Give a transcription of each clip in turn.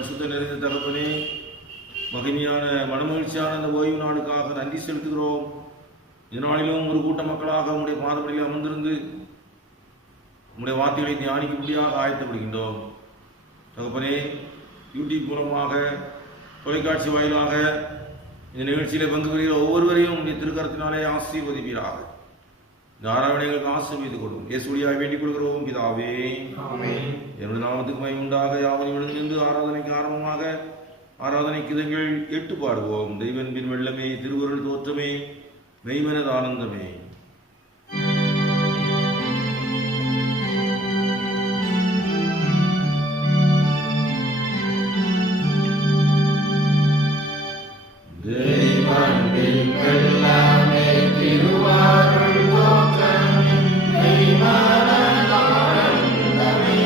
பரிசுத்த நிறைந்த தகப்பனே, மகிமையான மனமகிழ்ச்சியான அந்த ஓய்வு நாளுக்காக நன்றி செலுத்துகிறோம். இதனாலும் ஒரு கூட்ட மக்களாக உங்களுடைய பாதப்படியில் அமர்ந்திருந்து உங்களுடைய வார்த்தைகளை தியானிக்கும்படியாக ஆயத்தப்படுகின்றோம். தகப்பனே, யூடியூப் மூலமாக தொலைக்காட்சி வாயிலாக இந்த நிகழ்ச்சியில் பங்கு பெறுகிற ஒவ்வொருவரையும் உங்களுடைய திருக்கரத்தினாலே ஆசீர்வதிப்பீராக. இந்த ஆராதனைகளுக்கு ஆசீர்வதித்து கொள்ளும் இயேசுவியாய் வேண்டிக் கொள்கிறோம் பிதாவே, ஆமென். என்னுடைய நாமத்துக்கு மகிமை உண்டாக. யாவரும் எழுந்து ஆராதனைக்கு ஆரம்பமாக ஆராதனைக்கு இதழ்கள் 8 பாடுவோம். தெய்வன்பின் வெள்ளமே, திருவருள் தோற்றமே, மெய்மனது ஆனந்தமே. தெய்வன்பின் வெள்ளமே, திருவருள் தோற்றமே, மெய்மனது ஆனந்தமே.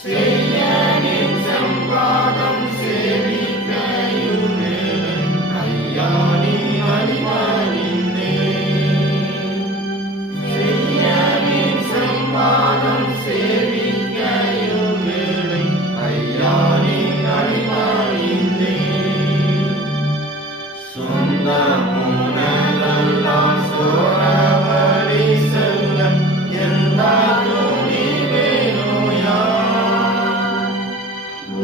செய்யனின் சம்பாதம் சேவிக்கையுமே, ஐயானி அடிவானிந்தே. செய்யனின் சம்பாதம் சேவிக்கையுமே, ஐயானி அடிவானிந்தே. சொந்த முனதெல்லாம் சோரவழி செல்ல எந்தாலும் நீ வேணுயா.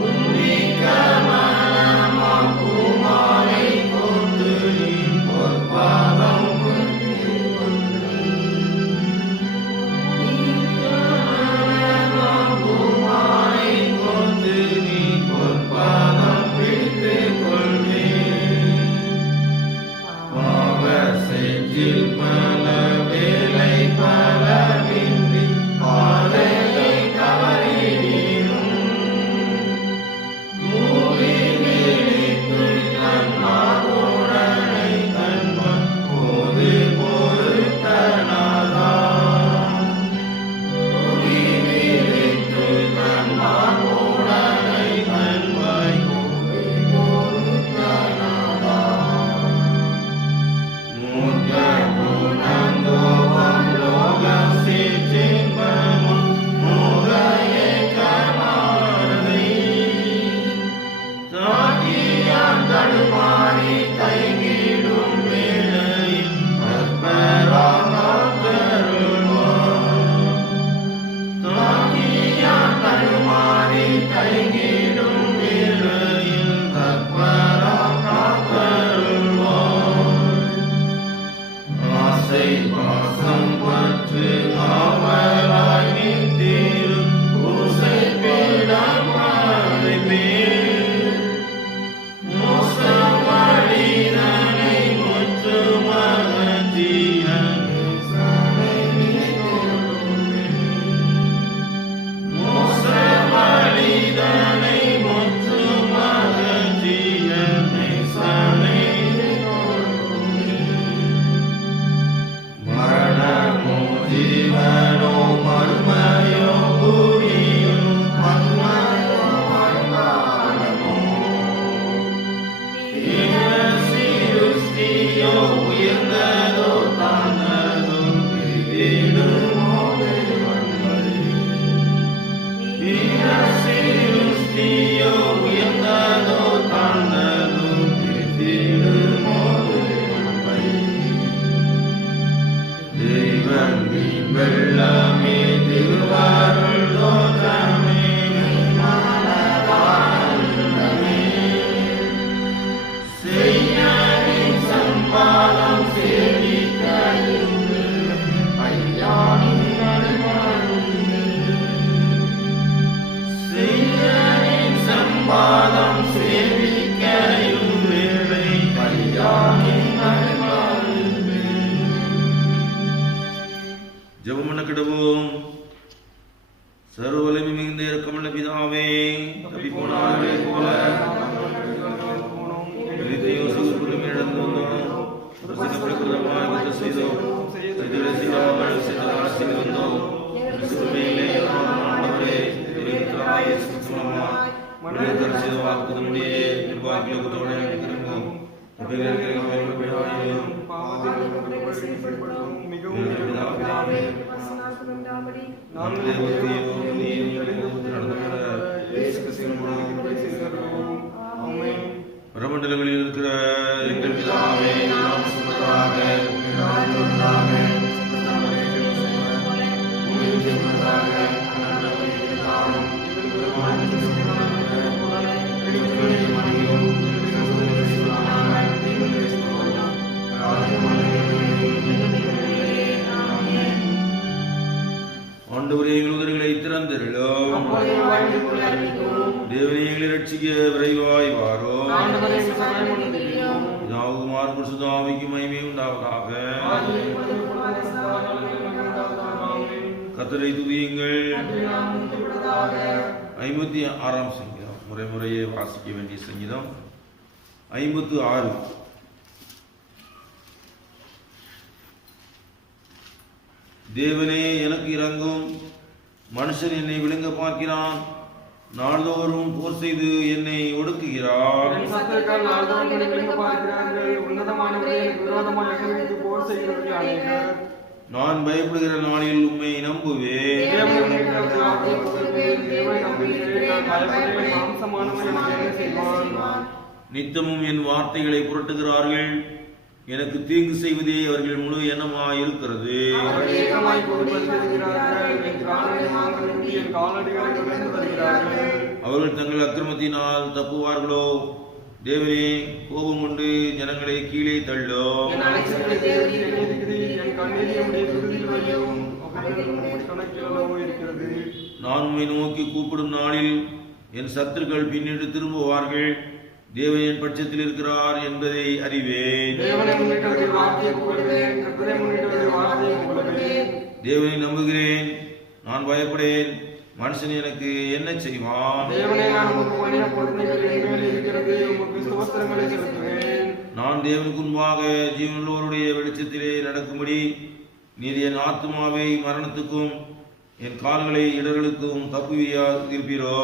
உந்திக்க மனமா பூமாலை கொண்டு நீ பொற்பாதம் பூமாலை கொண்டு நீ பொற்பாதம் பிடித்து கொள்வே. பாவ செஞ்சில் பல வேலை பலவின்றி பாதையை தவறினீரும். மூடி விழித்து தன்மாவுடனை தன்மன் போது பொறுத்தனாதா. மூடி விழித்து தன்மாவுடனை தன்மை போது பொறுத்தனாதா. மூத்த குணந்தோவம் லோகம் சீற்றின்பமும் மூகையை கமாரதை. தாக்கியான் தடுமாறி தைகிடும் வேளையில் கற்பராகாத்தருள்வார். தாக்கியான் தடுமாறி தைகிடும் வேளையில் கற்பராகாத்தருள்வார். ஆசை பாசம் பற்று ஆவலாய் நித்திரு பூசை பீடம் அழைப்பே. மோசமழிதனை முற்றுமகற்றிய மோசமழிதனை முற்றுமகற்றிய நேசனை. மரணமோ ஜீவனோ மர்மயோ பூமியோ மர்மயோ மர்மமோ. சிருஷ்டியோ உயர்ந்ததோ தாழ்ந்ததோ பிரிதிடுமோ தேவன்வழி. சிருஷ்டியோ உயர்ந்ததோ தாழ்ந்ததோ பிரிதிடுமோ தேவன்வழி. தெய்வன்பின் வெள்ளமே, திருவருள் தோற்றமே, மெய்மனதானந்தமே. செய்யனின் சம்பாதம் சேவிக்கையுமே, ஐயானி அடிவானிந்தே. செய்யனின் சம்பாதம் சேவிக்கையுமே, ஐயானி அடிவானிந்தே. ஜெபம் பண்ண கிடவோம். சர்வவல்லமை மிகுந்த இரக்கமுள்ள பிதாவே, தப்பி போனார்களே போல நித்தியம் சுகப்புறம் இழந்து வந்தோம். பிரசித்தப்படுகிறதமாய் யுத்தம் செய்தோம். இதுவரை செய்யாமல் செய்ததால் செய்து வந்தோம். சிறுமையிலே ஆண்டவரே, திருவிழாவாய் இயேசு கிறிஸ்துவினால் மனிதர் செய்த வாக்குறுதியின்படியே நிர்வாகிகளோடு திரும்பும். மிகவும் ரட்சிக்க விரைவாய் வாரோ. பிதாவுக்குமார் பரிசுத்தாவிக்கு மகிமை உண்டாவதாக. கர்த்தரை துதியுங்கள். 56ஆம் சங்கீதம் முறையே வாசிக்க வேண்டிய சங்கீதம் 56. தேவனே எனக்கு இரங்கும், மனுஷன் என்னை விழுங்க பார்க்கிறான், நாள்தோறும் போர் செய்து என்னை ஒடுக்குகிறார். நான் பயப்படுகிற நாளில் உம்மை நம்புவேன். நித்தமும் என் வார்த்தைகளை புரட்டுகிறார்கள், எனக்கு தீங்கு செய்வதே அவர்கள் முழு எண்ணமாய் இருக்கிறது. அவர்கள் தங்கள் அக்கிரமத்தினால் தப்புவார்களோ? தேவனே கோபம் கொண்டு ஜனங்களை கீழே தள்ளோ. நான் உம்மை நோக்கி கூப்பிடும் நாளில் என் சத்துருக்கள் பின்னிட்டு திரும்புவார்கள். தேவன் என் பட்சத்தில் இருக்கிறார் என்பதை அறிவேன். தேவனை நம்புகிறேன், நான் பயப்படேன். மனுஷன் எனக்கு என்ன செய்வான்? நான் தேவனுக்கு முன்பாக ஜீவனுள்ளோருடைய வெளிச்சத்திலே நடக்கும்படி நீர் என் ஆத்துமாவை மரணத்துக்கும் என் கால்களை இடர்களுக்கும் தப்புவியா இருப்பீரோ.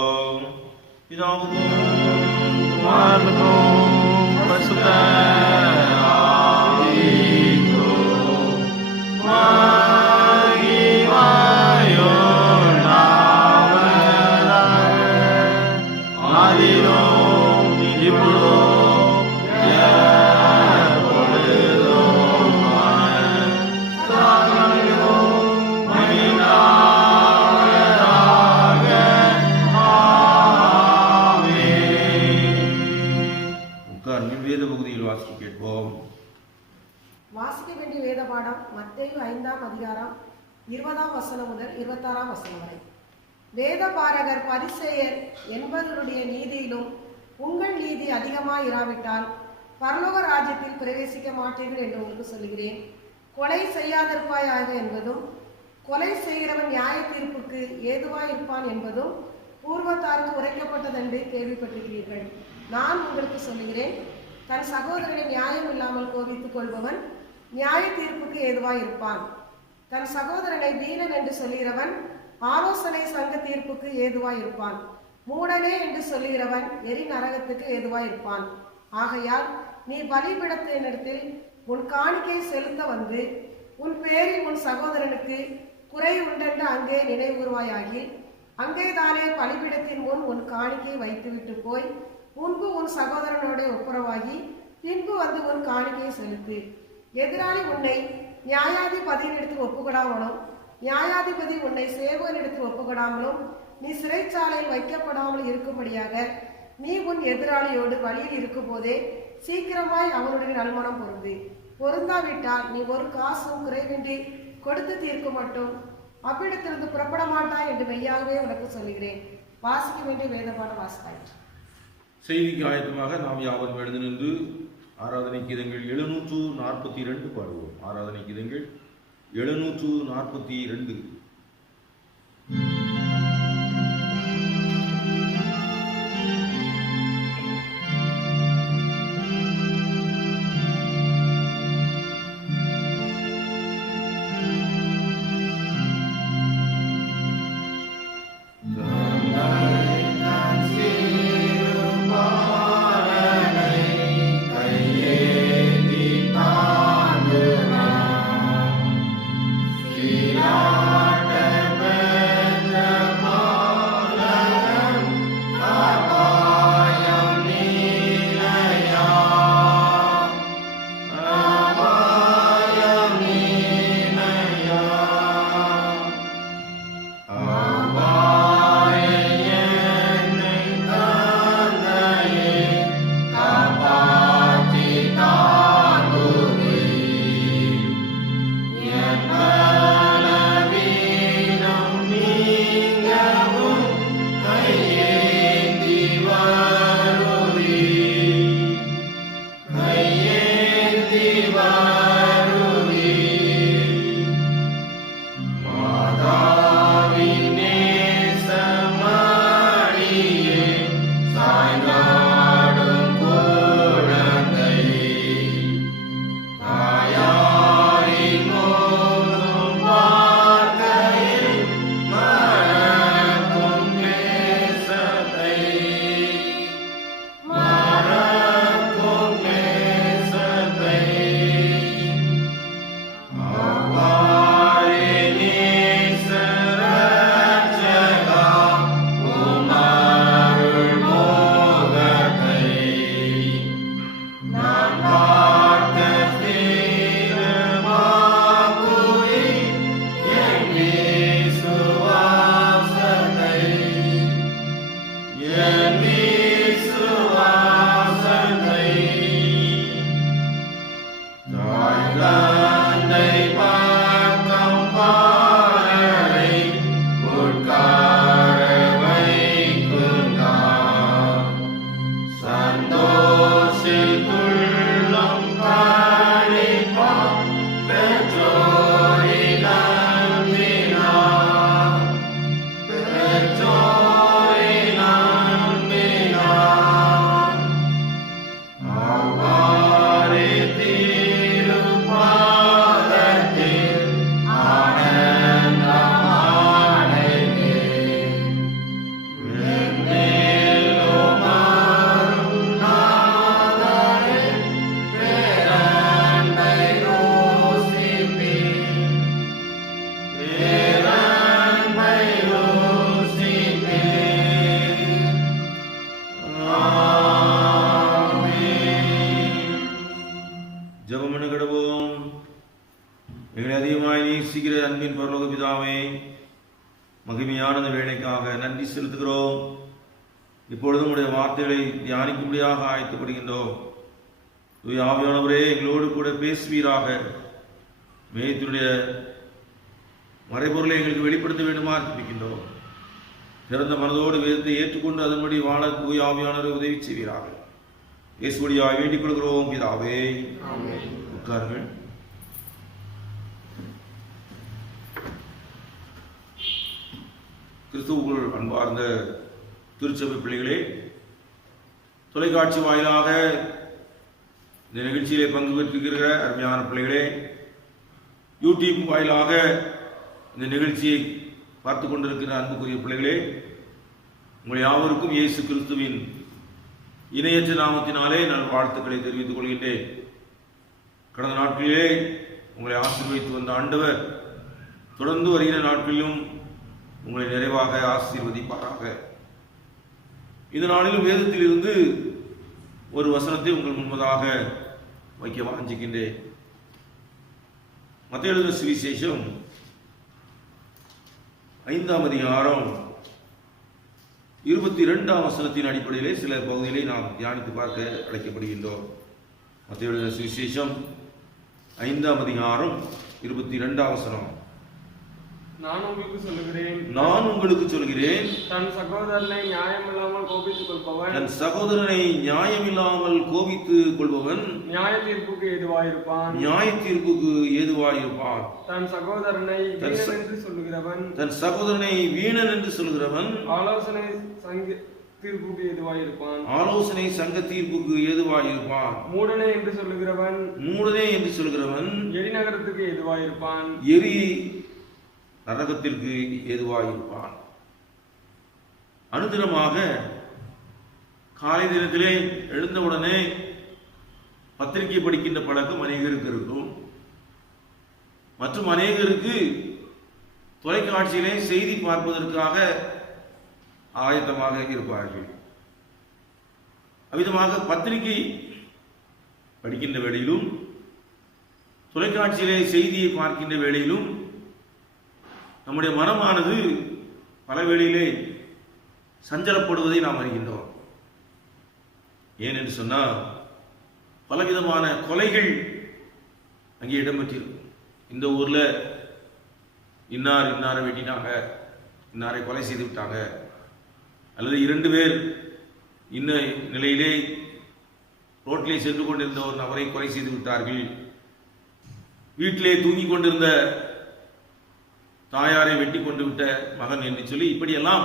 வேத பகுதியில் வாசிக்க கேட்போம். வாசிக்க வேண்டிய வேத பாடம் மத்தேயு 5ஆம் அதிகாரம் 20ஆம் வசனம் முதல் 26ஆம் வசனம் வரை. வேத பாரகர் பரிசேயர் என்பவருடைய நீதியிலும் உங்கள் நீதி அதிகமாய் இராவிட்டால் பரலோக ராஜ்யத்தில் பிரவேசிக்க மாட்டீர்கள் என்று உங்களுக்கு சொல்லுகிறேன். கொலை செய்யாதிருப்பாயாக என்பதும் கொலை செய்கிறவன் நியாய தீர்ப்புக்கு ஏதுவாய் இருப்பான் என்பதும் பூர்வத்தாருக்கு உரைக்கப்பட்டதென்று கேள்விப்பட்டிருக்கிறீர்கள். நான் உங்களுக்கு சொல்லுகிறேன், தன் சகோதரனை நியாயம் இல்லாமல் கோபித்துக் கொள்பவன் நியாய தீர்ப்புக்கு ஏதுவாய் இருப்பான். தன் சகோதரனை வீணன் என்று சொல்லுகிறவன் ஆலோசனை சங்க தீர்ப்புக்கு ஏதுவாய் இருப்பான். மூடனே என்று சொல்லுகிறவன் எரி நரகத்துக்கு ஏதுவாய் இருப்பான். ஆகையால் நீ பலிபீடத்தினிடத்தில் உன் காணிக்கை செலுத்த வந்து உன் பேரில் உன் சகோதரனுக்கு குறை உண்டென்று அங்கே நினைவுறுவாயாகி அங்கேதானே பலிபீடத்தின் முன் உன் காணிக்கை வைத்துவிட்டு போய் முன்பு உன் சகோதரனோட ஒப்புரவாகி பின்பு வந்து உன் காணிக்கையை செலுத்து. எதிராளி உன்னை நியாயாதிபதியினிடத்தில் ஒப்புக்கொடாமலும் நியாயாதிபதி உன்னை சேவகனிடத்தில் ஒப்புக்கொடாமலும் நீ சிறைச்சாலையில் வைக்கப்படாமல் இருக்கும்படியாக நீ உன் எதிராளியோடு வழியில் இருக்கும் போதே சீக்கிரமாய் அவனுடைய நல்மனம் பொருந்தாவிட்டால் நீ ஒரு காசும் குறைவின்றி கொடுத்து தீர்க்க மட்டும் அவ்விடத்திலிருந்து புறப்பட மாட்டாய் என்று மெய்யாகவே உனக்கு சொல்லுகிறேன். வாசிக்க வேண்டிய வேதபாடம் வாசித்தாயிற்று. செய்திக்கு ஆயத்தமாக நாம் யாவரும் எழுந்து நின்று ஆராதனை கீதங்கள் 742 பாடுவோம். ஆராதனை கீதங்கள் 742. Sila நேசிக்கிற அன்பின் பரலோக பிதாவே, மகிமையான வேலைக்காக நன்றி செலுத்துகிறோம். இப்பொழுதும் உடைய வார்த்தைகளை தியானிக்கும்படியாக ஆயத்தப்படுகின்றோம். ஆவியானவரே, எங்களோடு கூட பேசுவீராக. மேயத்தினுடைய மறைபொருளை எங்களுக்கு வெளிப்படுத்த வேண்டுமா இருக்கின்றோம். திறந்த மனதோடு வேதத்தை ஏற்றுக்கொண்டு அதன்படி வாழ தூய ஆவியானவரை உதவி செய்வீராக. இயேசுவடியாய் வேண்டிக் கொள்கிறோம் பிதாவே. உட்காருங்கள். கிறிஸ்துவுக்குள் அன்பார்ந்த திருச்சபை பிள்ளைகளே, தொலைக்காட்சி வாயிலாக இந்த நிகழ்ச்சியிலே பங்கு பெற்றிருக்கிற அருமையான பிள்ளைகளே, யூடியூப் வாயிலாக இந்த நிகழ்ச்சியை பார்த்து கொண்டிருக்கிற அன்புக்குரிய பிள்ளைகளே, உங்கள் யாவருக்கும் இயேசு கிறிஸ்துவின் இணையற்ற நாமத்தினாலே நான் வாழ்த்துக்களை தெரிவித்துக் கொள்கின்றேன். கடந்த நாட்களிலே உங்களை ஆசீர்வதித்து வந்த ஆண்டவர் தொடர்ந்து வருகிற நாட்களிலும் உங்களை நிறைவாக ஆசீர்வதிப்பாராக. இந்த நாளிலும் வேதத்திலிருந்து ஒரு வசனத்தை உங்கள் முன்பதாக வைக்க வாஞ்சிக்கின்றேன். மத்தேயு எழுதின சுவிசேஷம் 5ஆம் அதிகாரம் 22ஆம் வசனத்தின் அடிப்படையிலே சில பகுதிகளை நாம் தியானித்து பார்க்க அழைக்கப்படுகின்றோம். மத்தேயு எழுதின சுவிசேஷம் 5ஆம் அதிகாரம் 22ஆம் வசனம். நான் உங்களுக்கு சொல்கிறேன், தன் சகோதரனை நியாயமில்லாமல் கோபித்துக் கொள்பவன் நியாய தீர்ப்புக்கு ஏதுவாயிருப்பான். தன் சகோதரனை வீணன் என்று சொல்கிறவன் ஆலோசனை சங்க தீர்ப்புக்கு ஏதுவாயிருப்பான். மூடனே என்று சொல்கிறவன் எரி நகரத்துக்கு ஏதுவாயிருப்பான். நரகத்திற்கு ஏதுவாயிருப்பான். அனுதினமாக காலை தினத்திலே எழுந்தவுடனே பத்திரிகை படிக்கின்ற பழக்கம் அநேகருக்கு இருக்கும். மற்றும் அநேகருக்கு தொலைக்காட்சியிலே செய்தி பார்ப்பதற்காக ஆயத்தமாக இருப்பார்கள். அவ்விதமாக பத்திரிகை படிக்கின்ற வேளையிலும் தொலைக்காட்சியிலே செய்தியை பார்க்கின்ற வேளையிலும் நம்முடைய மனமானது பல வேளையிலே சஞ்சலப்படுவதை நாம் அறிகின்றோம். ஏனென்று சொன்னால் பலவிதமான கொலைகள் அங்கே இடம்பெற்றிருக்கும். இந்த ஊர்ல இன்னாரை வெட்டினாங்க, இன்னாரை கொலை செய்து விட்டாங்க, அல்லது 2 பேர் இன்ன நிலையிலே ரோட்டிலே சென்று கொண்டிருந்த ஒரு நபரை கொலை செய்து விட்டார்கள், வீட்டிலே தூங்கிக் கொண்டிருந்த தாயாரை வெட்டி கொண்டு விட்ட மகன் என்று சொல்லி இப்படியெல்லாம்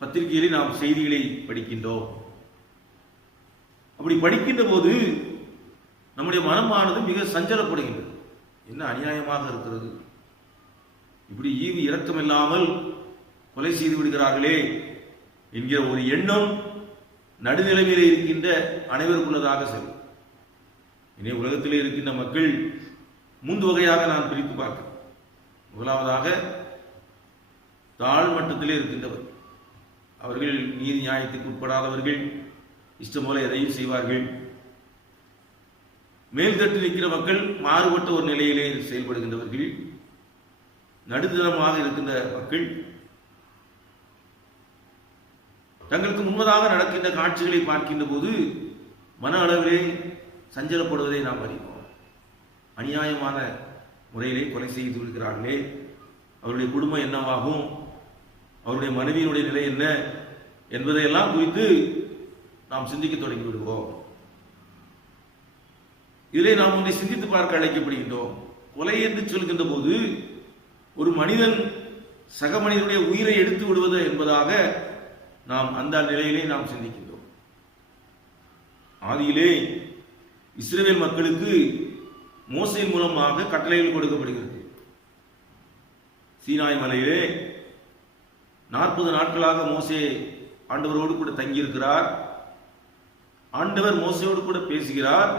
பத்திரிகைகளில் நாம் செய்திகளை படிக்கின்றோம். அப்படி படிக்கின்ற போது நம்முடைய மனமானது மிக சஞ்சலப்படுகின்றது. என்ன அநியாயமாக இருக்கிறது, இப்படி ஈவு இரக்கம் இல்லாமல் கொலை செய்து விடுகிறார்களே என்கிற ஒரு எண்ணம் நடுநிலைமையில் இருக்கின்ற அனைவருக்குள்ளதாக செல்லும். இனி உலகத்திலே இருக்கின்ற மக்கள் 3 வகையாக நான் பிரித்து பார்க்கிறேன். முதலாவதாக தாழ் மட்டத்திலே இருக்கின்றவர், அவர்கள் நீதி நியாயத்துக்கு உட்படாதவர்கள், இஷ்டம் போல எதையும் செய்வார்கள். மேல்தட்டில் இருக்கிற மக்கள் மாறுபட்ட ஒரு நிலையிலே செயல்படுகின்றவர்கள். நடுத்தரமாக இருக்கின்ற மக்கள் தங்களுக்கு முன்பதாக நடக்கின்ற காட்சிகளை பார்க்கின்ற போது மன அளவிலே சஞ்சலப்படுவதை நாம் அறிவோம். அநியாயமான முறையிலே கொலை செய்து விடுகிறார்களே, அவருடைய குடும்பம் என்னவாகும், அவருடைய மனைவியினுடைய நிலை என்ன என்பதையெல்லாம் குறித்து நாம் சிந்திக்க தொடங்கி விடுவோம். இதிலே நாம் ஒன்றை சிந்தித்து பார்க்க அழைக்கப்படுகின்றோம். கொலை என்று சொல்கின்ற போது ஒரு மனிதன் சக மனிதனுடைய உயிரை எடுத்து விடுவது என்பதாக நாம் அந்த நிலையிலே நாம் சிந்திக்கின்றோம். ஆதியிலே இஸ்ரவேல் மக்களுக்கு மோசேயின் மூலமாக கட்டளைகள் கொடுக்கப்படுகிறது. சீனாய் மலையிலே 40 நாட்களாக மோசே ஆண்டவரோடு கூட தங்கியிருக்கிறார். ஆண்டவர் மோசேயோடு கூட பேசுகிறார்.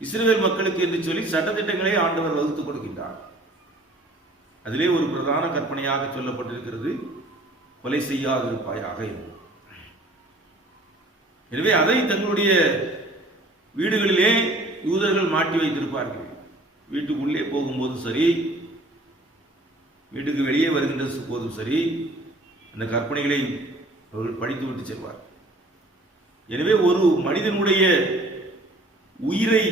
இஸ்ரவேல் மக்களுக்கு என்று சொல்லி சட்டத்திட்டங்களை ஆண்டவர் வகுத்துக் கொடுக்கின்றார். அதிலே ஒரு பிரதான கற்பனையாக சொல்லப்பட்டிருக்கிறது, கொலை செய்யாதிருப்பாயாக. எனவே அதை தங்களுடைய வீடுகளிலே யூதர்கள் மாட்டி வைத்திருப்பார்கள். வீட்டுக்குள்ளே போகும்போது சரி, வீட்டுக்கு வெளியே வருகின்ற போதும் சரி அந்த கற்பனைகளை அவர்கள் படித்து விட்டு செல்வார். எனவே ஒரு மனிதனுடைய உயிரை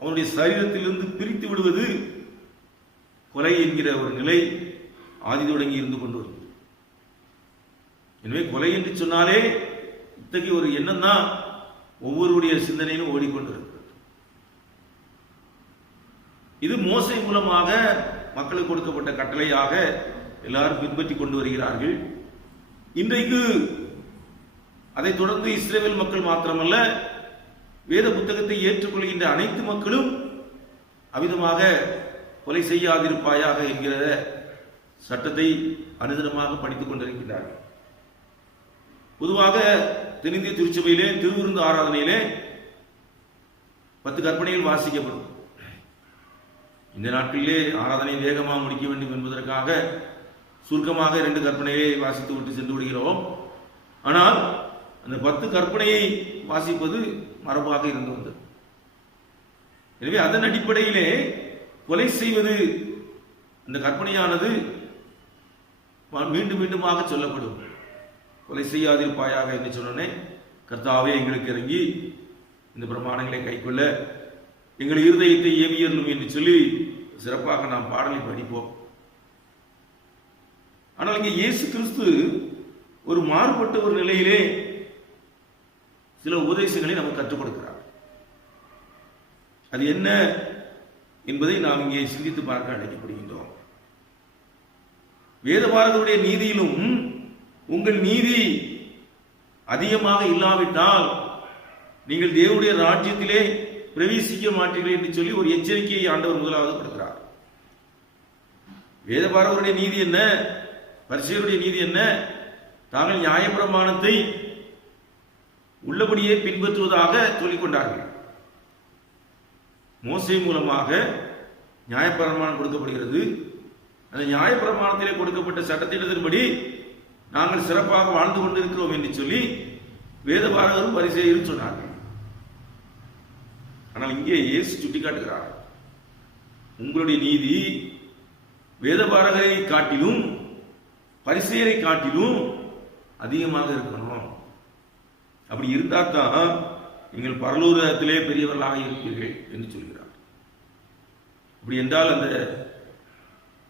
அவனுடைய சரீரத்திலிருந்து பிரித்து விடுவது கொலை என்கிற ஒரு நிலை ஆதி தொடங்கி இருந்து கொண்டு வருகிறது. எனவே கொலை என்று சொன்னாலே இத்தகைய ஒரு எண்ணம் தான் ஒவ்வொருடைய சிந்தனையிலும் ஓடிக்கொண்டிருக்கிறது. இது மோசே மூலமாக மக்களுக்கு கொடுக்கப்பட்ட கட்டளையாக எல்லாரும் பின்பற்றி கொண்டு வருகிறார்கள். இன்றைக்கு அதைத் தொடர்ந்து இஸ்ரேல் மக்கள் மாத்திரமல்ல, வேத புத்தகத்தை ஏற்றுக்கொள்கின்ற அனைத்து மக்களும் அவ்விதமாக கொலை செய்யாதிருப்பாயாக என்கிற சட்டத்தை அனுதினமாக படித்துக் கொண்டிருக்கிறார்கள். பொதுவாக தென்னிந்திய திருச்சபையிலே திருவிருந்து ஆராதனையிலே 10 கற்பனைகள் வாசிக்கப்படும். இந்த நாட்களிலே ஆராதனை வேகமாக முடிக்க வேண்டும் என்பதற்காக சுருக்கமாக 2 கற்பனையை வாசித்து விட்டு சென்று விடுகிறோம். ஆனால் அந்த 10 கற்பனையை வாசிப்பது மரபாக இருந்து வந்தது. எனவே அதன் அடிப்படையிலே கொலை செய்வது அந்த கற்பனையானது மீண்டும் மீண்டுமாக சொல்லப்படும். கொலை செய்யாதிருப்பாயாக என்று சொன்னே, கர்த்தாவே எங்களுக்கு இறங்கி இந்த பிரமாணங்களை கைக்கொள்ள எங்கள் இருதயத்தை ஏவியறலும் என்று சொல்லி சிறப்பாக நாம் பாடலை படிப்போம். ஆனால் இங்கே இயேசு கிறிஸ்து ஒரு மாறுபட்ட ஒரு நிலையிலே சில உபதேசங்களை நமக்கு கற்றுக் கொடுக்கிறார். அது என்ன என்பதை நாம் இங்கே சிந்தித்து பார்க்க அழைக்கப்படுகின்றோம். வேதபாரகருடைய நீதியிலும் உங்கள் நீதி அதிகமாக இல்லாவிட்டால் நீங்கள் தேவனுடைய ராஜ்யத்திலே பிரவேசிக்க மாட்டீர்கள் என்று சொல்லி ஒரு எச்சரிக்கையை ஆண்டவர் முதலாவது கொடுக்கிறார். வேதபாரகருடைய நீதி என்ன, பரிசேயருடைய நீதி என்ன? தாங்கள் நியாயப்பிரமாணத்தை உள்ளபடியே பின்பற்றுவதாக சொல்லிக் கொண்டார்கள். மோசே மூலமாக நியாயப்பிரமாணம் கொடுக்கப்படுகிறது. அந்த நியாயப்பிரமாணத்திலே கொடுக்கப்பட்ட சட்டத்திட்டத்தின்படி நாங்கள் சிறப்பாக வாழ்ந்து கொண்டிருக்கிறோம் என்று சொல்லி வேதபாரகரும் பரிசேயரும் சொன்னார்கள். ஆனால் இங்கே இயேசு சுட்டிக்காட்டுகிறார், உங்களுடைய நீதி வேதபாரகரை காட்டிலும் பரிசேயரை காட்டிலும் அதிகமாக இருக்கணும். அப்படி இருந்தால் தான் நீங்கள் பரலோகத்திலே பெரியவர்களாக இருப்பீர்கள் என்று சொல்கிறார். அப்படி என்றால் அந்த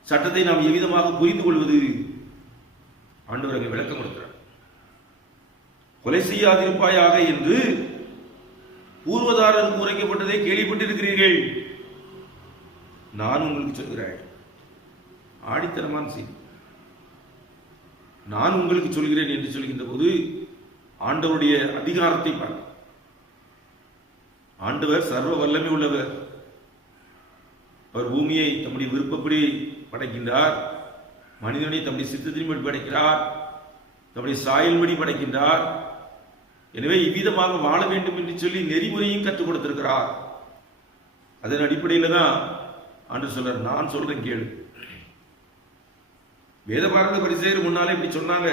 சட்டத்தை நாம் எவ்விதமாக புரிந்து கொள்வது? ஆண்டவர் அங்கே விளக்கம் கொடுக்கிறார். கொலை செய்யாதிருப்பாயாக என்று பூர்வதாரருக்கு உரைக்கப்பட்டதை கேள்விப்பட்டிருக்கிறீர்கள். நான் உங்களுக்கு சொல்கிறேன், ஆடித்தனமான செய்தி. நான் உங்களுக்கு சொல்கிறேன் என்று சொல்கின்ற போது ஆண்டவருடைய அதிகாரத்தை பாருங்கள். ஆண்டவர் சர்வ வல்லமை உள்ளவர். அவர் பூமியை தம்முடைய விருப்பப்படி படைக்கின்றார், மனிதனை தம்முடைய சித்தத்தின்படி படைக்கிறார், தம்முடைய சாயல்படி படைக்கின்றார். எனவே இவ்விதமாக வாழ வேண்டும் என்று சொல்லி நெறிமுறையும் கற்றுக் கொடுத்திருக்கிறார். அதன் அடிப்படையில் தான் ஆண்டவர் சொல்றார், நான் சொல்றேன் கேளு. வேதபாரக பரிசேயர் முன்னாலே இப்படி சொன்னாங்க,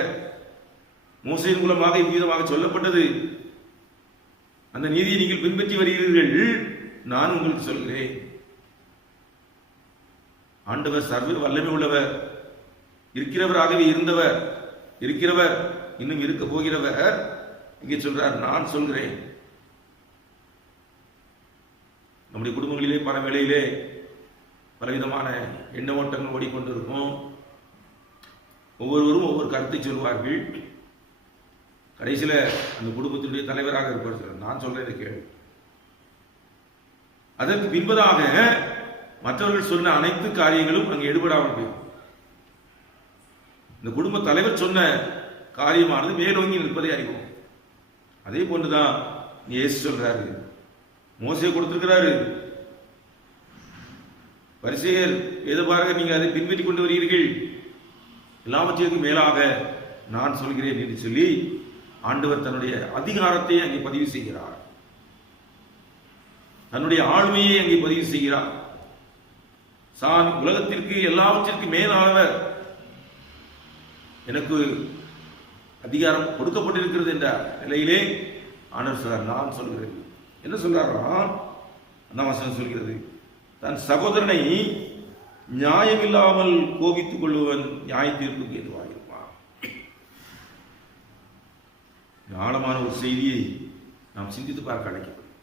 மோசேயின் மூலமாக இவ்விதமாக சொல்லப்பட்டது. அந்த நீதியை நீங்கள் பின்பற்றி வருகிறீர்கள். நான் உங்களுக்கு சொல்கிறேன், ஆண்டவர் சர்வ வல்லமை உள்ளவர், இருக்கிறவராகவே இருந்தவர், இருக்கிறவர், இன்னும் இருக்க போகிறவர். இங்கே சொல்றார், நான் சொல்கிறேன். நம்முடைய குடும்பங்களிலே பல வேளையிலே பலவிதமான எண்ண ஓட்டங்கள் ஓடிக்கொண்டிருக்கும். ஒவ்வொருவரும் ஒவ்வொரு கருத்தை சொல்வார்கள். கடைசியில் அந்த குடும்பத்தினுடைய தலைவராக இருப்பார், நான் சொல்றதை கேள்வி. அதற்கு பின்பதாக மற்றவர்கள் சொன்ன அனைத்து காரியங்களும் அங்கே எடுபடாமல் போய் இந்த குடும்ப தலைவர் சொன்ன காரியமானது மேலோங்கி நிற்பதை அறிவோம். அதே போன்றுதான் இயேசு சொல்றாரு, மோசே கொடுத்திருக்கிறாரு, பரிசேயர் வேதபாரகர் நீங்கள் அதை பின்பற்றி கொண்டு வருகிறீர்கள், எல்லாவற்றிற்கும் மேலாக நான் சொல்கிறேன் என்று சொல்லி ஆண்டவர் தன்னுடைய அதிகாரத்தை அங்கே பதிவு செய்கிறார், தன்னுடைய ஆளுமையை அங்கே பதிவு செய்கிறார். உலகத்திற்கு எல்லாவற்றிற்கும் மேலானவர், எனக்கு அதிகாரம் கொடுக்கப்பட்டிருக்கிறது என்ற நிலையிலே ஆண்டவர் சொல்றார், நான் சொல்கிறேன். என்ன சொல்றாரா? அந்த வசனம் சொல்கிறது, தன் சகோதரனை நியாயமில்லாமல் கோபித்துக் கொள்ளுவன் நியாய தீர்ப்புக்கு எதுவாயிருப்பான். ஆழமான ஒரு செய்தியை நாம் சிந்தித்து பார்க்க அழைக்கப்படும்.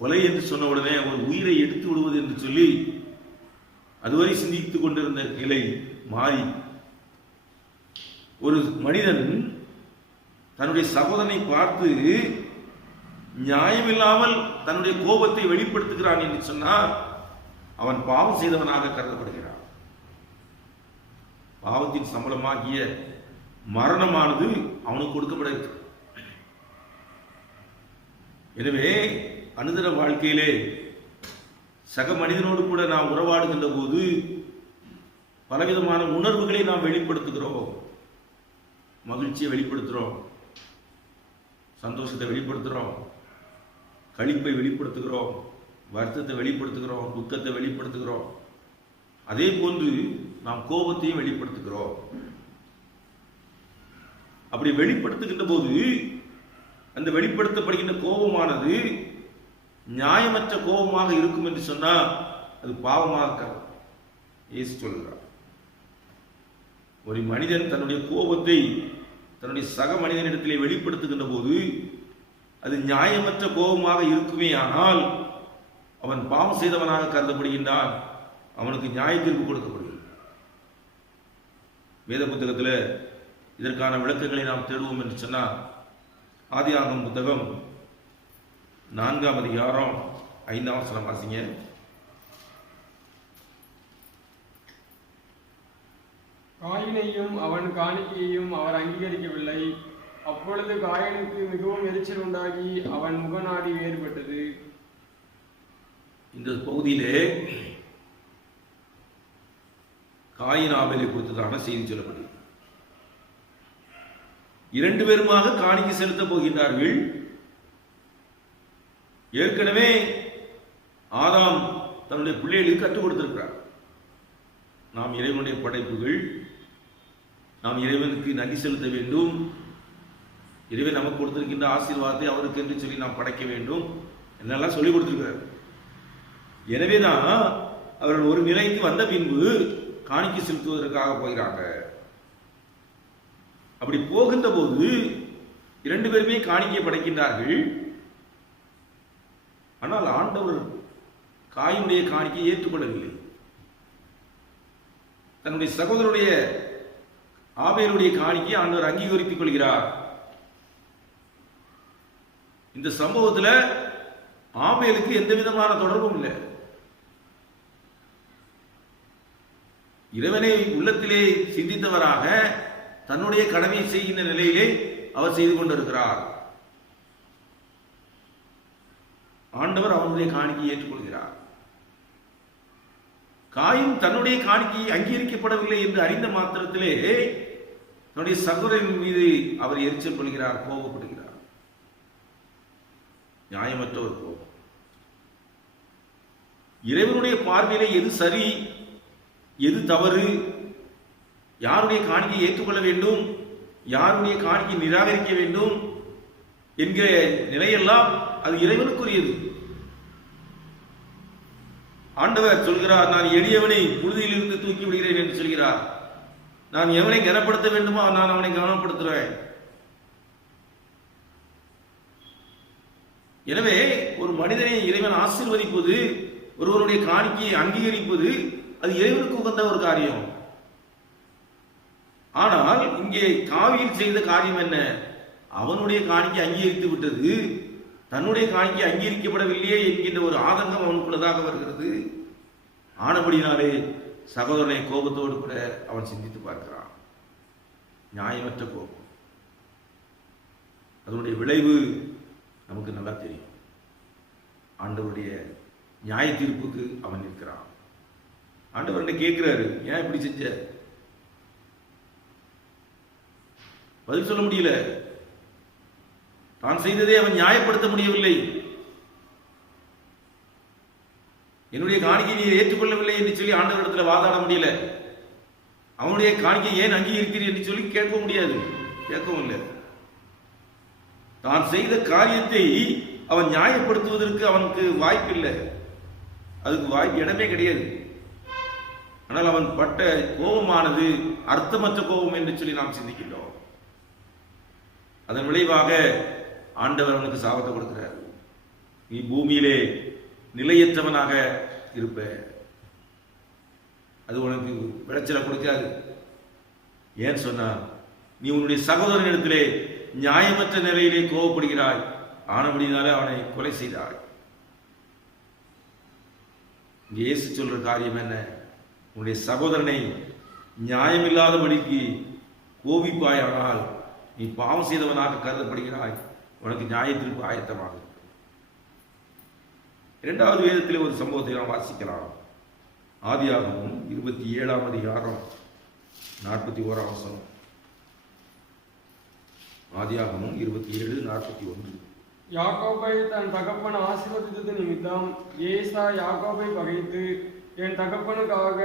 கொலை என்று சொன்ன உடனே ஒரு உயிரை எடுத்து விடுவது என்று சொல்லி அதுவரை சிந்தித்துக் கொண்டிருந்த நிலை மாறி ஒரு மனிதன் தன்னுடைய சகோதரனை பார்த்து நியாயமில்லாமல் தன்னுடைய கோபத்தை வெளிப்படுத்துகிறான் என்று சொன்னால் அவன் பாவம் செய்தவனாக கருதப்படுகிறான். பாவத்தின் சம்பளமாகிய மரணமானது அவனுக்கு கொடுக்கப்பட இருக்கிறது. எனவே அனுதின வாழ்க்கையிலே சக மனிதனோடு கூட நாம் உறவாடுகின்ற போது பலவிதமான உணர்வுகளை நாம் வெளிப்படுத்துகிறோம். மகிழ்ச்சியை வெளிப்படுத்துகிறோம், சந்தோஷத்தை வெளிப்படுத்துகிறோம், களிப்பை வெளிப்படுத்துகிறோம், வருத்தத்தை வெளிப்படுத்துகிறோம், துக்கத்தை வெளிப்படுத்துகிறோம். அதே போன்று நாம் கோபத்தையும் வெளிப்படுத்துகிறோம். அப்படி வெளிப்படுத்துகின்ற போது அந்த வெளிப்படுத்தப்படுகின்ற கோபமானது நியாயமற்ற கோபமாக இருக்கும் என்று சொன்னால் அது பாவமாக இயேசு சொல்கிறார். ஒரு மனிதன் தன்னுடைய கோபத்தை தன்னுடைய சக மனிதனிடத்திலே வெளிப்படுத்துகின்ற போது அது நியாயமற்ற கோபமாக இருக்குமே, ஆனால் அவன் பாவம் செய்தவனாக கருதப்படுகின்றான். அவனுக்கு நியாய தீர்ப்பு கொடுக்கப்படுகிறது. வேத புத்தகத்தில் இதற்கான விளக்கங்களை நாம் தேடுவோம் என்று சொன்னால் ஆதியாகமம் புத்தகம் 4ஆம் அதிகாரம் 5ஆம் வசனம் வாசிங்க. காயினையும் அவன் காணிக்கையையும் அவர் அங்கீகரிக்கவில்லை. அப்பொழுது காயனுக்கு மிகவும் எரிச்சல் உண்டாகி அவன் முகநாடி வேறுபட்டது. இந்த பகுதியிலே காயின் ஆபேலை குறித்ததான செய்தி சொல்லப்படுகிறது. 2 பேருமாக காணிக்கை செலுத்தப் போகின்றார்கள். ஏற்கனவே ஆதாம் தன்னுடைய பிள்ளைகளுக்கு கற்றுக் கொடுத்திருக்கிறார். நாம் இறைவனுடைய படைப்புகள், நாம் இறைவனுக்கு நன்றி செலுத்த வேண்டும், இறைவன் நமக்கு கொடுத்திருக்கின்ற ஆசீர்வாதத்தை அவருக்கு என்று சொல்லி நாம் படைக்க வேண்டும் என்னெல்லாம் சொல்லிக் கொடுத்திருக்கிறார். எனவேதான் அவர்கள் ஒரு நிலைக்கு வந்த பின்பு காணிக்கை செலுத்துவதற்காக போகிறாங்க. அப்படி போகின்ற போது 2 பேருமே காணிக்கை படைக்கின்றார்கள். ஆனால் ஆண்டவர் காயினுடைய காணிக்கையை ஏற்றுக்கொள்ளவில்லை. தன்னுடைய சகோதரருடைய ஆபேலுடைய காணிக்கையை ஆண்டவர் அங்கீகரித்துக் கொள்கிறார். இந்த சம்பவத்தில் ஆபேலுக்கு எந்த விதமான தொடர்பும் இல்லை. இறைவனை உள்ளத்திலே சிந்தித்தவராக தன்னுடைய கடமையை செய்கின்ற நிலையிலே அவர் செய்து கொண்டிருக்கிறார். ஆண்டவர் அவனுடைய காணிக்கையை ஏற்றுக்கொள்கிறார். காயின் தன்னுடைய காணிக்கை அங்கீகரிக்கப்படவில்லை என்று அறிந்த மாத்திரத்திலே தன்னுடைய சகோதரன் மீது அவர் எரிச்சல் கொள்கிறார், கோபப்படுகிறார். நியாயமற்ற ஒரு கோபம். இறைவனுடைய பார்வையிலே எது சரி, எது தவறு, யாருடைய காணிக்கையை ஏற்றுக்கொள்ள வேண்டும், யாருடைய காணிக்கை நிராகரிக்க வேண்டும் என்கிற நிலையெல்லாம் அது இறைவனுக்குரியது. ஆண்டவர் சொல்கிறார், நான் எளியவனை புழுதியில் இருந்து தூக்கி விடுகிறேன் என்று சொல்கிறார். நான் எவனை கனப்படுத்த வேண்டுமோ நான் அவனை கனப்படுத்துகிறேன். எனவே ஒரு மனிதனை இறைவன் ஆசீர்வதிப்பது, ஒருவருடைய காணிக்கையை அங்கீகரிப்பது அது இறைவனுக்கு உகந்த ஒரு காரியம். ஆனால் இங்கே காவியில் செய்த காரியம் என்ன? அவனுடைய காணிக்கை அங்கீகரித்து விட்டது, தன்னுடைய காணிக்கை அங்கீகரிக்கப்படவில்லையே என்கின்ற ஒரு ஆதங்கம் அவனுக்குள்ளதாக வருகிறது. ஆனபடினாலே சகோதரனை கோபத்தோடு கூட அவன் சிந்தித்து பார்க்கிறான். நியாயமற்ற கோபம். அதனுடைய விளைவு நமக்கு நல்லா தெரியும். ஆண்டவருடைய நியாய தீர்ப்புக்கு அவன் நிற்கிறான். ஆண்டவர் என்ன கேட்கிறாரு, ஏன் இப்படி செஞ்ச? பதில் சொல்ல முடியல. தான் செய்ததை அவன் நியாயப்படுத்த முடியவில்லை. என்னுடைய காணிக்கை நீ ஏற்றுக்கொள்ளவில்லை என்று சொல்லி ஆண்டவரிடத்தில் வாதாட முடியல. அவனுடைய காணிக்கை ஏன் அங்கீகரித்தீர் என்று சொல்லி கேட்க முடியாது, கேட்கவும் இல்லை. தான் செய்த காரியத்தை அவன் நியாயப்படுத்துவதற்கு அவனுக்கு வாய்ப்பு இல்லை. அதுக்கு வாய்ப்பு இடமே கிடையாது. ஆனால் அவன் பட்ட கோபமானது அர்த்தமற்ற கோபம் என்று சொல்லி நாம் சிந்திக்கின்றோம். அதன் விளைவாக ஆண்டவர் அவனுக்கு சாபத்தை கொடுக்கிறார். நீ பூமியிலே நிலையற்றவனாக இருப்ப, அது உனக்கு விளைச்சலை கொடுக்காது. ஏன் சொன்னா, நீ உன்னுடைய சகோதரனிடத்திலே நியாயமற்ற நிலையிலே கோபப்படுகிறாய், ஆனபடினாலே அவனை கொலை செய்தாய். இயேசு சொல்ற காரியம் என்ன? உன்னுடைய சகோதரனை நியாயமில்லாதபடிக்கு கோபிப்பாயானால் நீ பாவம் செய்தவனாக கருதப்படுகிறாய், உனக்கு நியாயத்திற்கு ஆயத்தமாக. இரண்டாவது வேதத்திலே ஒரு சம்பவத்தை நாம் வாசிக்கலாம். ஆதியாகமம் 27ஆம் அதிகாரம் 41ஆம் வசனம். ஆதியாகமம் 27:41. யாக்கோபை தன் தகப்பன் ஆசீர்வதித்தது நிமித்தம் ஏசா யாக்கோபை பகைத்து, என் தகப்பனுக்காக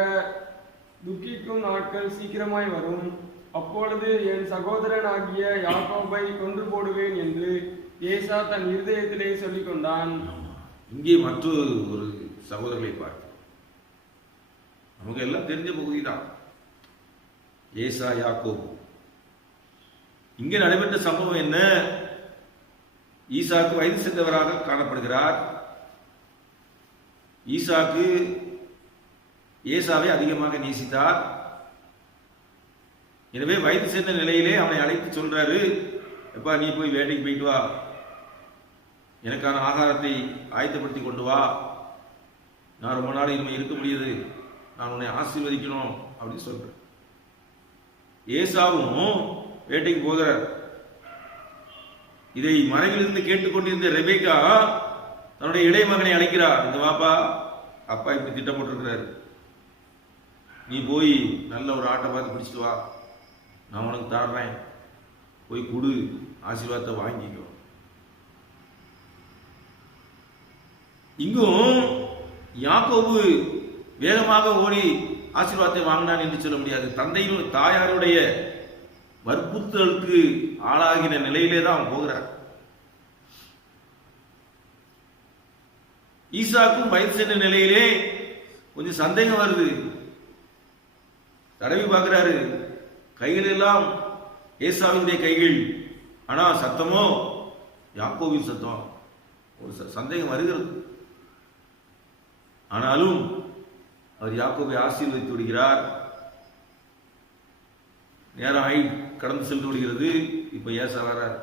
துக்கிக்கும் நாட்கள் சீக்கிரமாய் வரும், அப்பொழுது என் சகோதரனாகிய யாக்கோபை கொன்று போடுவேன் என்று ஏசா தன் இருதயத்திலே சொல்லிக் கொண்டான். இங்கே மற்றொரு ஒரு சகோதரர்களை பார்க்கிறோம். நமக்கு எல்லாம் தெரிஞ்ச பகுதி தான் ஏசா யாக்கோபு. இங்கே நடைபெற்ற சம்பவம் என்ன? ஈசாக்கு வயது சென்றவராக காணப்படுகிறார். ஈசாக்கு ஏசாவை அதிகமாக நேசித்தார். எனவே வயது சென்ற நிலையிலே அவனை அழைத்து சொல்றாரு, எப்பா நீ போய் வேட்டைக்கு போயிட்டு வா, எனக்கான ஆகாரத்தை ஆயத்தப்படுத்தி கொண்டு வா, நான் ரொம்ப நாள் இனிமே இருக்க முடியாது, நான் உன்னை ஆசீர்வதிக்கணும் அப்படின்னு சொல்றேன். ஏசாவும் வேட்டைக்கு போகிறார். இதை மனைவிலிருந்து கேட்டுக்கொண்டிருந்த ரெபேக்கா தன்னுடைய இளைய மகனை அழைக்கிறார். இந்த வாப்பா, அப்பா இப்படி திட்டம் போட்டிருக்கிறாரு, நீ போய் நல்ல ஒரு ஆட்டை பார்த்து பிடிச்சிட்டு வா, நான் உனக்கு தர்றேன், போய் கொடு, ஆசீர்வாதத்தை வாங்கிக்கோ. இங்கும் யாக்கோபு வேகமாக ஓடி ஆசீர்வாதத்தை வாங்கினான் என்று சொல்ல முடியாது. தந்தையும் தாயாருடைய வற்புறுத்தலுக்கு ஆளாகின நிலையிலே தான் அவன் போகிறார். ஈசாக்கும் வயது சென்ற நிலையிலே கொஞ்சம் சந்தேகம் வருது. தடவி பார்க்கிறாரு, கைகள் எல்லாம் ஏசாவினுடைய கைகள், ஆனா சத்தமோ யாக்கோபின் சத்தம். ஒரு சந்தேகம் வருகிறது. ஆனாலும் அவர் யாக்கோபை ஆசீர்வதித்து விடுகிறார். நேரம் கடந்து சென்று விடுகிறது. இப்ப ஏசா வரார்.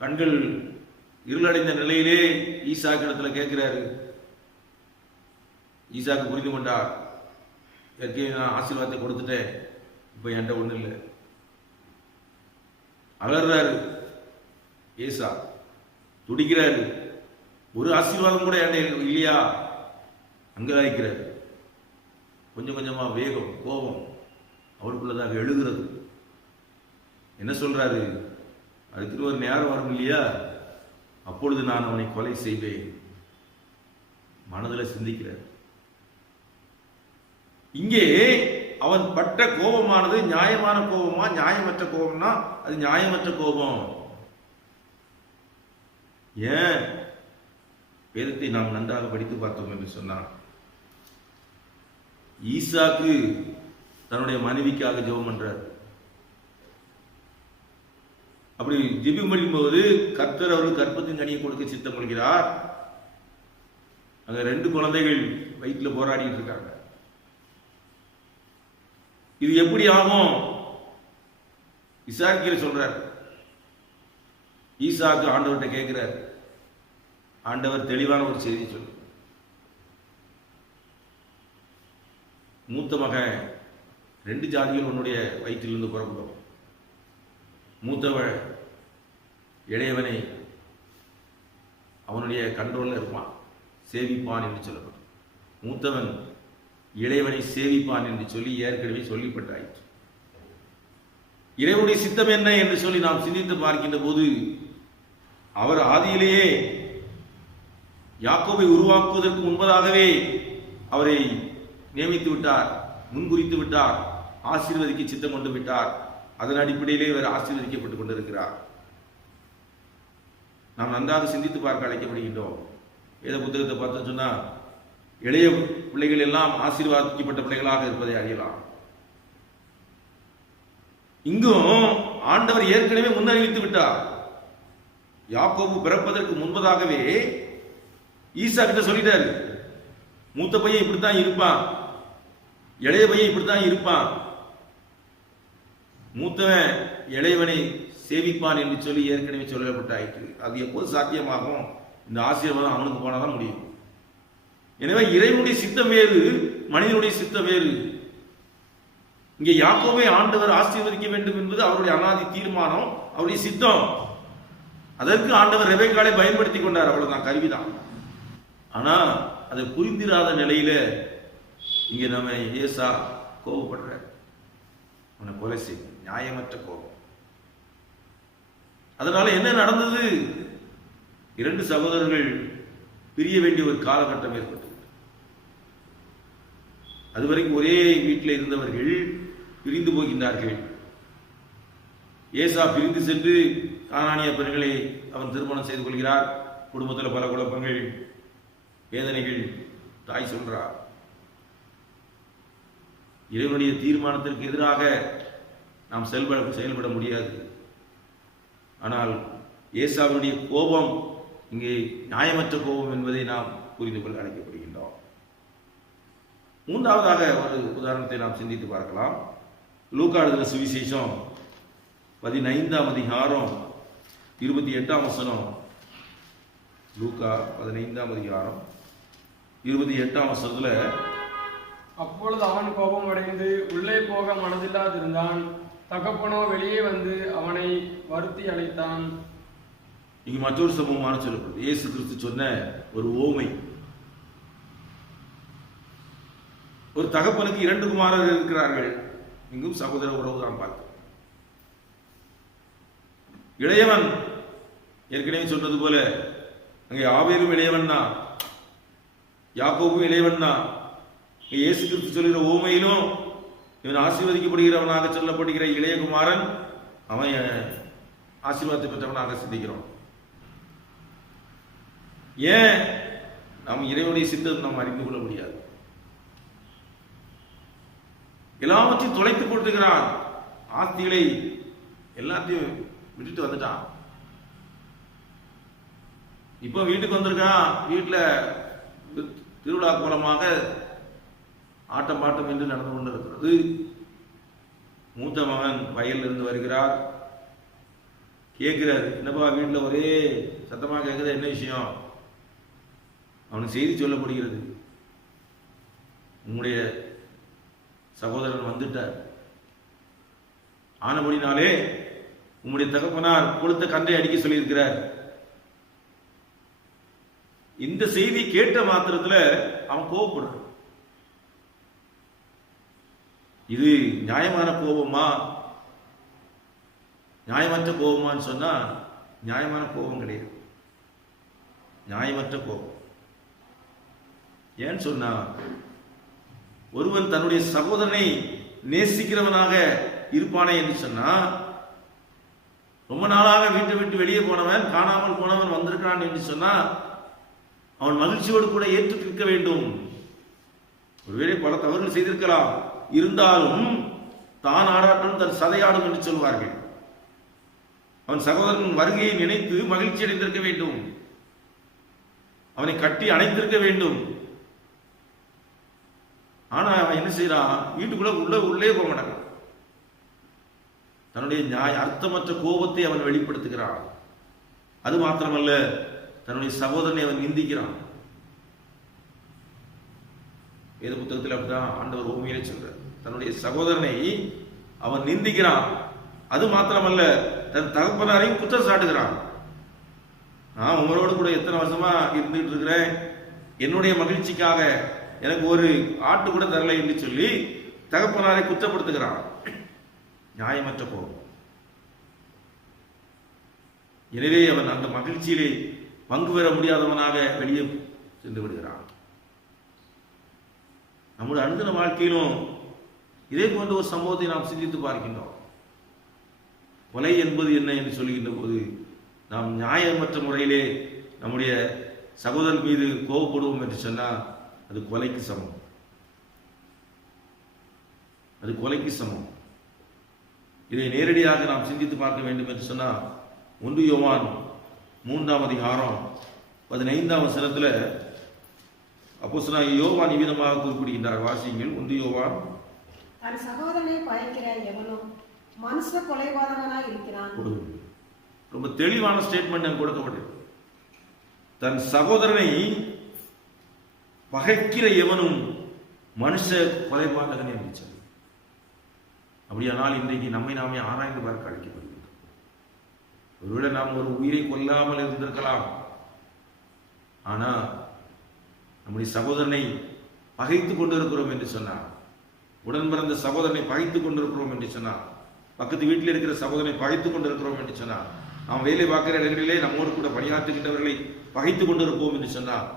கண்கள் இருளடைந்த நிலையிலே ஈசாக்கு இடத்துல கேட்கிறாரு. ஈசாக்கு புரிந்து கொண்டார், ஏற்கனவே நான் ஆசீர்வாதத்தை கொடுத்துட்டேன், இப்ப என்கிட்ட ஒண்ணு இல்லை. அலறாரு ஏசா, துடிக்கிறாரு, ஒரு ஆசீர்வாதம் கூட என்கிட்ட இல்லையா, அங்கலாய்க்கிறார். கொஞ்சம் கொஞ்சமா வேகம், கோபம் அவருக்குள்ளதாக எழுகிறது. என்ன சொல்றாரு? அதுக்கு ஒரு நேரம் வரும் இல்லையா, அப்பொழுது நான் அவனை கொலை செய்வேன். மனதில் சிந்திக்கிறார். இங்கே அவன் பட்ட கோபமானது நியாயமான கோபமா, நியாயமற்ற கோபம்னா அது நியாயமற்ற கோபம். ஏன்? வேதத்தை நாம் நன்றாக படித்து பார்த்தோம் என்று சொன்னார். ஈசாக்கு தன்னுடைய மனைவிக்காக ஜெபம் பண்றார். அப்படி ஜெபம் பண்ணும்போது கர்த்தர் அவருக்கு கற்பத்தின் கனியை கொடுக்க சித்தம் கொள்கிறார். அங்க 2 குழந்தைகள் வயிற்றுல போராடிட்டு இருக்காங்க. இது எப்படி ஆகும்? இசாக்கியர் சொல்றார். ஈசாக்கு ஆண்டவர்கிட்ட கேட்கிறார். ஆண்டவர் தெளிவான ஒரு செய்தி சொல்றார். மூத்த மகன் 2 ஜாதிகள் உன்னுடைய வயிற்றிலிருந்து புறப்படும். மூத்தவன் இளையவனை அவனுடைய கண்ட்ரோல்ல இருப்பான், சேவிப்பான் என்று சொல்லப்படும். மூத்தவன் இளையவனை சேவிப்பான் என்று சொல்லி ஏற்கனவே சொல்லப்பட்டாயிற்று. இறைவனுடைய சித்தம் என்ன என்று சொல்லி நாம் சிந்தித்து பார்க்கின்ற போது, அவர் ஆதியிலேயே யாக்கோபை உருவாக்குவதற்கு முன்பதாகவே அவரை நியமித்து விட்டார், முன்குறித்து விட்டார், ஆசீர்வதிக்க சித்தம் கொண்டு விட்டார். அதன் அடிப்படையிலே இவர் ஆசீர்வதிக்கப்பட்டுக் கொண்டிருக்கிறார். நாம் நன்றாக சிந்தித்து பார்க்க அழைக்கப்படுகின்றோம். வேத புத்தகத்தை பார்த்து சொன்னா இளைய பிள்ளைகள் எல்லாம் ஆசீர்வாதிக்கப்பட்ட பிள்ளைகளாக இருப்பதை அறியலாம். இங்கும் ஆண்டவர் ஏற்கனவே முன்னறிவித்து விட்டார். யாக்கோபு பிறப்பதற்கு முன்பதாகவே ஈசா கிட்ட சொல்லிட்டாரு, மூத்த பையன் இப்படித்தான் இருப்பான், இளைய பையன் இப்படித்தான் இருப்பான், மூத்தவன் இளையவனை சேவிப்பான் என்று சொல்லி ஏற்கனவே சொல்லப்பட்டாயிற்று. அது எப்போது சாத்தியமாகும்? இந்த ஆசீர்வாதம் அவனுக்கு போனாதான் முடியும். எனவே இறைவனுடைய சித்தம் வேறு, மனிதனுடைய சித்தம் வேறு. இங்கே யாக்கோபை ஆண்டவர் ஆசீர்வதிக்க வேண்டும் என்பது அவருடைய அனாதி தீர்மானம், அவருடைய சித்தம். அதற்கு ஆண்டவர் ரெபெக்காளை பயன்படுத்தி கொண்டார், அவ்வளவுதான், கருவிதான். ஆனா அதை புரிந்திராத நிலையில இங்க நம்ம ஏசா கோபப்படுற, அவனை கொலை செய்யும், நியாயமற்ற கோபம். அதனால என்ன நடந்தது? 2 சகோதரர்கள் பிரிய வேண்டிய ஒரு காலகட்டம் ஏற்பட்டது. அதுவரைக்கும் ஒரே வீட்டில் இருந்தவர்கள் பிரிந்து போகின்றார்கள். ஏசா பிரிந்து சென்று கானானிய பெண்களை அவன் திருமணம் செய்து கொள்கிறார். குடும்பத்தில் பல குழப்பங்கள், வேதனைகள். தாய் சொல்றார், இறைவனுடைய தீர்மானத்திற்கு எதிராக நாம் செயல்பட முடியாது. ஆனால் ஏசாவினுடைய கோபம் இங்கே நியாயமற்ற கோபம் என்பதை நாம் புரிந்து கொள்ள அழைக்கப்படுகின்றோம். மூன்றாவதாக ஒரு உதாரணத்தை நாம் சிந்தித்து பார்க்கலாம். லூக்கா எழுதின சுவிசேஷம் 15ஆம் அதிகாரம் 28ஆம் வசனம். லூக்கா 15ஆம் அதிகாரம் 28ஆம் வசனத்துல, அப்பொழுது அவன் கோபம் அடைந்து உள்ளே போக மனதில்லாதிருந்தான். தகப்பனோ வெளியே வந்து அவனை வருத்தி அழைத்தான். இங்கு மற்றொரு சம்பவமான சொல்லப்படுது. இயேசு கிறிஸ்து சொன்ன ஒரு ஓமை. ஒரு தகப்பனுக்கு 2 குமாரர்கள் இருக்கிறார்கள். இங்கும் சகோதர உறவு தான் பார்க்கிறோம். இளையவன் ஏற்கனவே சொன்னது போல அங்கே ஆவேலும் இளையவன் தான், யாக்கோபும் இளையவன் தான். இயேசு கிறிஸ்து சொல்கிற ஓமையிலும் இவன் ஆசீர்வதிக்கப்படுகிறவனாக சொல்லப்படுகிற இளையகுமாரன் அவன் ஆசீர்வாதத்தை பெற்றவனாக சிந்திக்கிறோம். ஏன்? நாம் இறைவனுடைய சித்தத்தை நாம் அறிந்து கொள்ள முடியாது. எல்லாவற்றையும் தொலைத்து போட்டுகிறான். ஆஸ்திகளை எல்லாத்தையும் விட்டுட்டு வந்துட்டான். இப்ப வீட்டுக்கு வந்திருக்கான். வீட்டில் திருவிழா மூலமாக ஆட்டம் பாட்டம் என்று நடந்து கொண்டிருக்கிறது. மூத்த மகன் வயலில் இருந்து வருகிறார். கேட்கிறார், என்னப்பா வீட்டில் ஒரே சத்தமாக கேட்குற, என்ன விஷயம்? அவனுக்கு செய்தி சொல்லப்படுகிறது, உங்களுடைய சகோதரன் வந்துட்டார். ஆனபடினாலே உங்களுடைய தகப்பனார் கொடுத்த கன்றை அடிக்க சொல்லியிருக்கிறார். இந்த செய்தி கேட்ட மாத்திரத்தில் அவன் கோபப்படுறான். இது நியாயமான கோபமா, நியாயமற்ற கோபமான்னு சொன்னா நியாயமான கோபம் கிடையாது, நியாயமற்ற கோபம். ஏன்னு சொன்னா, ஒருவன் தன்னுடைய சகோதரனை நேசிக்கிறவனாக இருப்பானே என்று சொன்னா, ரொம்ப நாளாக வீட்டை விட்டு வெளியே போனவன், காணாமல் போனவன் வந்திருக்கான் என்று சொன்னா அவன் மகிழ்ச்சியோடு கூட ஏற்று நிற்க வேண்டும். ஒருவேளை பல தவறுகள் செய்திருக்கலாம், இருந்தாலும் தான் ஆடாட்டும் தன் சதையாடும் என்று சொல்வார்கள். அவன் சகோதரன் வருகையை நினைத்து மகிழ்ச்சி அடைந்திருக்க வேண்டும், அவனை கட்டி அணைத்திருக்க வேண்டும். ஆனா அவன் என்ன செய்யறான்? வீட்டுக்குள்ள உள்ளே போக மாட்டான். தன்னுடைய அர்த்தமற்ற கோபத்தை அவன் வெளிப்படுத்துகிறான். அது மாத்திரமல்ல, தன்னுடைய சகோதரனை அவன் நிந்திக்கிறான். வேத புத்தகத்தில் அப்படிதான் ஆண்டவர் ஓமையிலே சொல்றார். தன்னுடைய சகோதரனை அவன் நிந்திக்கிறான். அது மாத்திரமல்ல, தன் தகப்பனாரையும் குற்றம் சாட்டுகிறான். நான் உங்களோடு கூட எத்தனை வருஷமா இருந்துட்டு இருக்கிறேன், என்னுடைய மகிழ்ச்சிக்காக எனக்கு ஒரு ஆட்டு கூட தரலை என்று சொல்லி தகப்பனாரை குற்றப்படுத்துகிறான். நியாயமற்ற கோபம். எனவே அவன் அந்த மகிழ்ச்சியிலே பங்கு பெற முடியாதவனாக வெளியே சென்று விடுகிறான். நம்முடைய அனுதின வாழ்க்கையிலும் இதே போன்ற ஒரு சம்பவத்தை நாம் சிந்தித்து பார்க்கின்றோம். கொலை என்பது என்ன என்று சொல்கின்ற போது நாம் நியாயமற்ற முறையிலே நம்முடைய சகோதரர் மீது கோபப்படுவோம் என்று சொன்னால் அது கொலைக்கு சமம். அது கொலைக்கு சமம். இதை நேரடியாக நாம் சிந்தித்து பார்க்க வேண்டும் என்று சொன்னால் 1 யோவான் 3ஆம் அதிகாரம் 15ஆம் வசனத்தில் அப்போஸ்தலனாகிய யோவான் இவ்விதமாக குறிப்பிடுகின்றார். வாசியுங்கள். 1 யோவான். தன் சகோதரனை பயக்கிற எவனும் மனுஷ கொலைபாதகனாய் இருக்கிறான். ரொம்ப தெளிவான ஸ்டேட்மெண்ட் கொடுக்கப்பட்டது. தன் சகோதரனை பகைக்கிற எவனும் மனுஷ கொலைபாதகன் என்று சொல்லி. அப்படியானால் இன்றைக்கு நம்மை நாமே ஆராய்ந்து பார்க்க அழைக்கப்படுகிறோம். ஒருவேளை நாம் ஒரு உயிரை கொல்லாமல் இருந்திருக்கலாம். ஆனா நம்முடைய சகோதரனை பகைத்துக் கொண்டிருக்கிறோம் என்று சொன்னார். உடன் பிறந்த சகோதரனை பகைத்துக் கொண்டிருக்கிறோம் என்று சொன்னார். பக்கத்து வீட்டில் இருக்கிற சகோதரனை பகைத்துக் கொண்டிருக்கிறோம் என்று சொன்னார். நாம் வேலை பார்க்கிற இடங்களிலே நம்மோடு கூட பணியாற்றுகின்றவர்களை பகைத்துக் கொண்டிருப்போம் என்று சொன்னார்.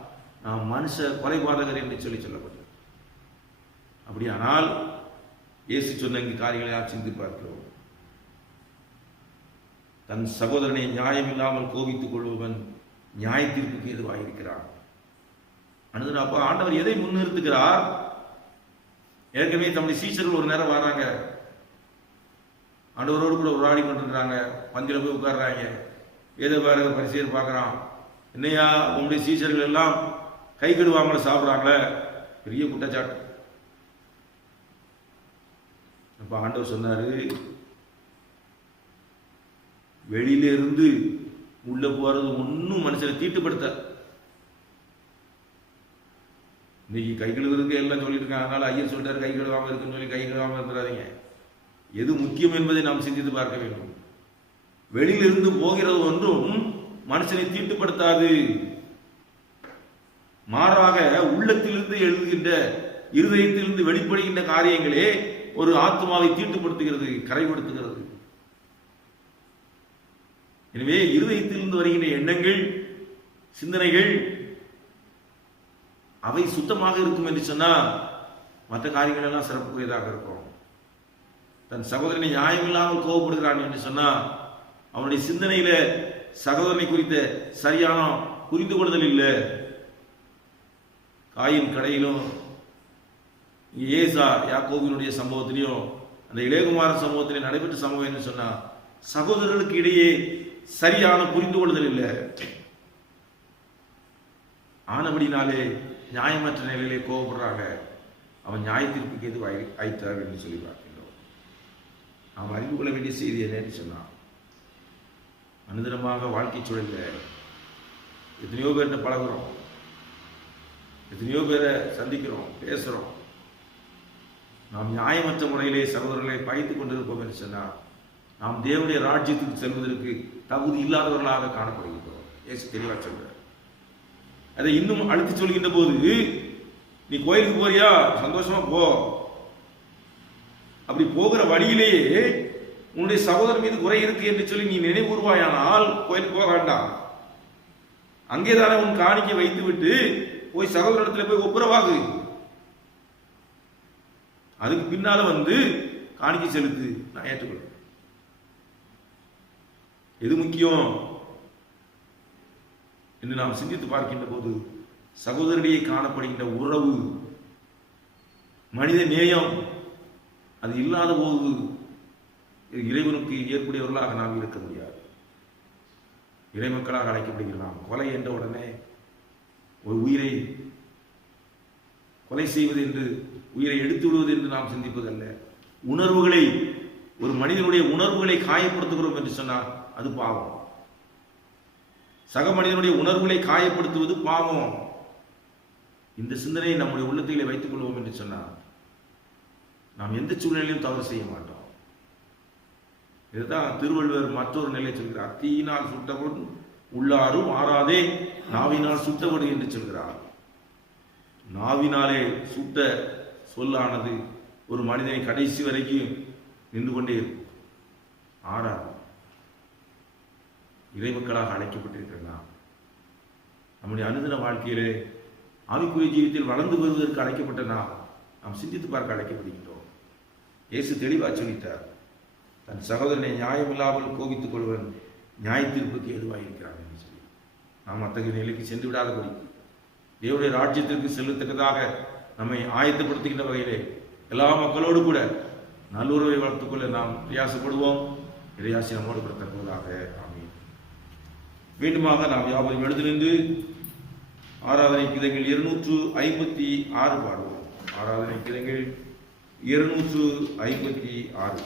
நாம் மனுஷ கொலைபாதகர் என்று சொல்லப்பட்டது. அப்படியானால் இயேசு சொன்ன இங்கு காரியங்களை சிந்தித்து பார்க்கிறோம். தன் சகோதரனை நியாயமில்லாமல் கோபித்துக் கொள்பவன் நியாய தீர்ப்புக்கு ஏதுவாயிருக்கிறான். அப்ப ஆண்டவர் எதை முன்னிறுத்துகிறார்? ஏற்கனவே தம்முடைய சீஷர்கள் ஒரு நேரம் வராங்க, ஆண்டவரோடு கூட உரையாடி கொண்டிருக்கிறாங்க. பந்தில போய் உட்கார்றாங்க. ஏதோ வேற பரிசெயர் பார்க்கறான், என்னையா உங்களுடைய சீஷர்கள் எல்லாம் கை கழுவாமல சாப்பிடுறாங்களே, பெரிய குற்றச்சாட்டு. அப்ப ஆண்டவர் சொன்னாரு, வெளியில இருந்து உள்ள போறது ஒன்னும் மனுஷனை தீட்டுப்படுத்த. இன்னைக்கு கை கழுவுறதுக்கு எல்லாம் சொல்லியிருக்காங்க. அதனால ஐயர் சொல்லிட்டாரு கை கழுவாம இருக்குன்னு சொல்லி கை கழுவாம இருந்துடாதீங்க. எது முக்கியம் என்பதை நாம் சிந்தித்து பார்க்க வேண்டும். வெளியிலிருந்து போகிறது ஒன்றும் மனுஷனை தீட்டுப்படுத்தாது. மாறாக உள்ளத்திலிருந்து எழுதுகின்ற, இருதயத்திலிருந்து வெளிப்படுகின்ற காரியங்களே ஒரு ஆத்மாவை தீட்டுப்படுத்துகிறது, கரைப்படுத்துகிறது. எனவே இருதயத்திலிருந்து வருகின்ற எண்ணங்கள், சிந்தனைகள் அவை சுத்தமாக இருக்கும் என்று சொன்னால் மற்ற காரியங்கள் எல்லாம் சிறப்புக்குரியதாக இருக்கும். தன் சகோதரனை நியாயமில்லாமல் கோபப்படுகிறான் என்று சொன்னால் அவனுடைய சிந்தனையில சகோதரனை குறித்த சரியான புரிந்து கொள்ளுதல் இல்லை. காயின் கடையிலும் ஏசா யாக்கோபினுடைய சம்பவத்திலையும் அந்த இளையகுமாரன் சம்பவத்திலே நடைபெற்ற சம்பவம் என்று சொன்னா சகோதரர்களுக்கு இடையே சரியான புரிந்து கொள்ளுதல் இல்லை. ஆனபடினாலே நியாயமற்ற நிலையிலே கோபப்படுறாங்க. அவன் நியாய தீர்ப்புக்கு எது ஆயிட்டார் என்று சொல்லி பார்க்கின்றோம். அவன் அறிந்து கொள்ள வேண்டிய செய்தி என்னன்னு சொன்னான், அனுதினமாக வாழ்க்கை சூழல்ல எத்தனையோ பேர்கிட்ட பழகுறோம், எத்தனையோ பேரை சந்திக்கிறோம், பேசுறோம். நாம் நியாயமற்ற முறையிலே சகோதரர்களை பகைத்துக் கொண்டிருப்போம் என்று சொன்னால் நாம் தேவனுடைய ராஜ்யத்துக்கு செல்வதற்கு தகுதி இல்லாதவர்களாக காணப்படுகின்றோம். இயேசு தெளிவா சொல்றார். அதை இன்னும் அழுத்தி சொல்கின்ற போது, நீ கோயிலுக்கு போறியா, சந்தோஷமா போ. அப்படி போகிற வழியிலேயே உன்னுடைய சகோதரர் மீது குறை இருக்கு என்று சொல்லி நீ நினைவுறுவாயானால் கோயிலுக்கு போக வேண்டாம். அங்கேதானே உன் காணிக்கை வைத்து விட்டு போய் சகோதரத்தில் போய் ஒப்புரவாகு. அதுக்கு பின்னால வந்து காணிக்கை செலுத்து, நான் ஏற்றுக்கொள்வேன். எது முக்கியம் என்று நாம் சிந்தித்து பார்க்கின்ற போது சகோதரரிடையே காணப்படுகின்ற உறவு, மனித நேயம், அது இல்லாத போது இறைவனுக்கு ஏற்புடையவர்களாக நாம் இருக்க முடியாது. இறைமக்களாக அழைக்கப்படுகிறோம். கொலை என்ற உடனே ஒரு உயிரை கொலை செய்வது என்று, உயிரை எடுத்து விடுவது என்று நாம் சிந்திப்பதல்ல. உணர்வுகளை, ஒரு மனிதனுடைய உணர்வுகளை காயப்படுத்துகிறோம் என்று சொன்னால் அது பாவம். சக மனிதனுடைய உணர்வுகளை காயப்படுத்துவது பாவம். இந்த சிந்தனையை நம்முடைய உள்ளத்திலே வைத்துக் கொள்வோம் என்று சொன்னால் நாம் எந்த சூழ்நிலையிலும் தவறு செய்ய மாட்டோம். இதுதான் திருவள்ளுவர் மற்றொரு நிலை சொல்கிறார். தீயினால் சுட்டவன் உள்ளாரும் ஆறாதே நாவினால் சுட்டவடு என்று சொல்கிறார். நாவினாலே சுட்ட சொல்லானது ஒரு மனிதனை கடைசி வரைக்கும் நின்று கொண்டே இருக்கும், ஆறாது. இறைமக்களாக அழைக்கப்பட்டிருக்கிறோம். நம்முடைய அனுதின வாழ்க்கையிலே ஆவிக்குரிய ஜீவியத்தில் வளர்ந்து வருவதற்கு அழைக்கப்பட்ட நாம் சிந்தித்து பார்க்க அழைக்கப்படுகின்றோம். இயேசு தெளிவாக சொல்லிட்டார், தன் சகோதரனை நியாயமில்லாமல் கோபித்துக் கொள்வன் நியாய தீர்ப்புக்கு ஏதுவாக இருக்கிறான் என்று சொல்லி. நாம் அத்தகைய நிலைக்கு சென்று விடாதபடி தேவனுடைய ராஜ்யத்திற்கு செல்லத்தக்கதாக நம்மை ஆயத்தப்படுத்துகின்ற வகையிலே எல்லா மக்களோடு கூட நல்லுறவை வளர்த்துக்கொள்ள நாம் பிரயாசப்படுவோம். இறையாசி நம்மோடு கூட தருவதாக. ஆமீன். மீண்டுமாக நாம் யாவரும் எழுந்து நின்று ஆராதனை கீதங்கள் 256 பாடுவோம். ஆராதனை கீதங்கள் 256.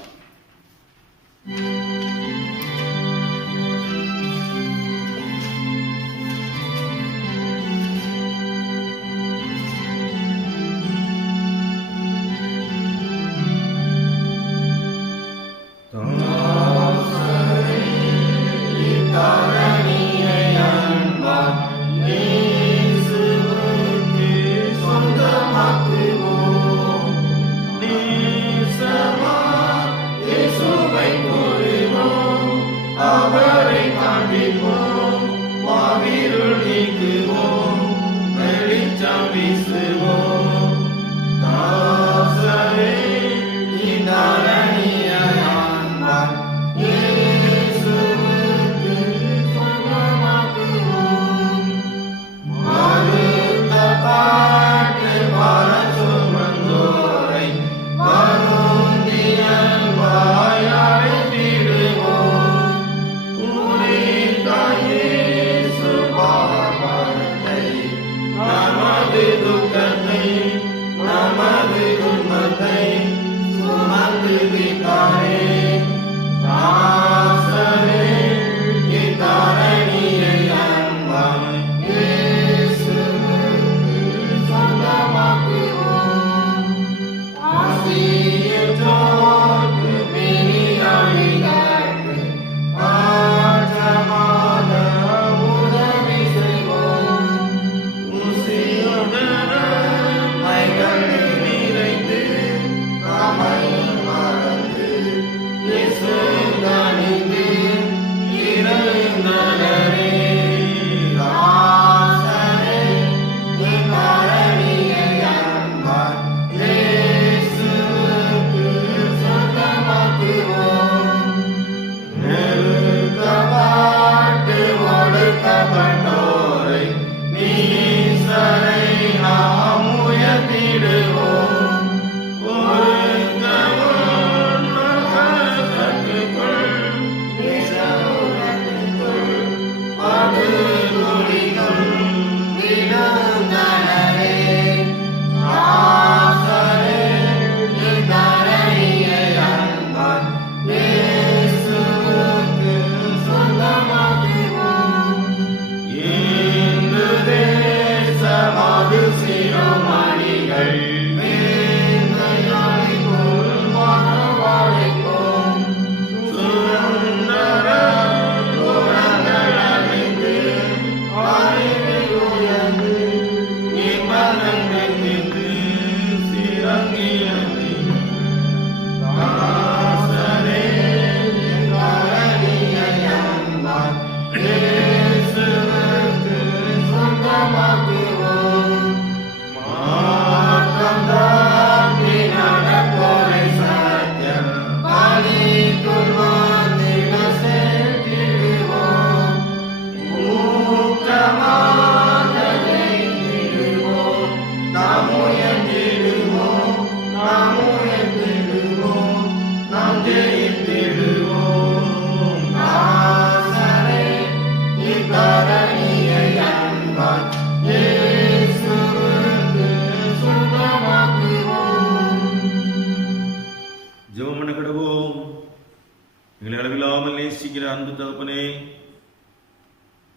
அன்பு தகப்பனே,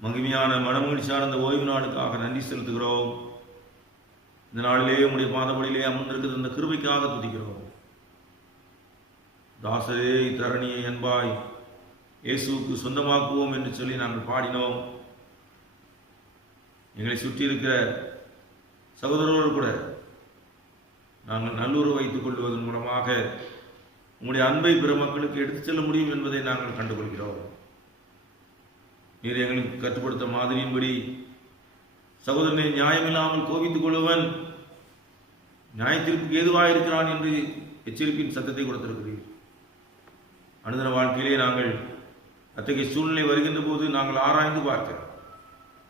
மகிமையான மனமகிழ்ச்சியான அந்த ஓய்வு நாளுக்காக நன்றி செலுத்துகிறோம். இந்த நாளிலே உம்முடைய பாதபடியிலே அமர்ந்திருக்கிற இந்த கிருபைக்காக துதிக்கிறோம். தாசரே இத்தரணியை அன்பாய் இயேசுவுக்கு சொந்தமாக்குவோம் என்று சொல்லி நாங்கள் பாடினோம். எங்களை சுற்றி இருக்கிற சகோதரரோடு கூட நாங்கள் நல்லுறவு வைத்துக் கொள்வதன் மூலமாக உங்களுடைய அன்பை பிற மக்களுக்கு எடுத்துச் செல்ல முடியும் என்பதை நாங்கள் கண்டுகொள்கிறோம். நீர் எங்களுக்கு கற்றுப்படுத்த மாதிரியின்படி சகோதரனை நியாயமில்லாமல் கோபித்துக் கொள்ளுவன் நியாயத்திற்கு ஏதுவாக இருக்கிறான் என்று எச்சரிப்பின் சத்தத்தை கொடுத்திருக்கிறீர். அனுதின வாழ்க்கையிலே நாங்கள் அத்தகைய சூழ்நிலை வருகின்ற போது நாங்கள் ஆராய்ந்து பார்க்க,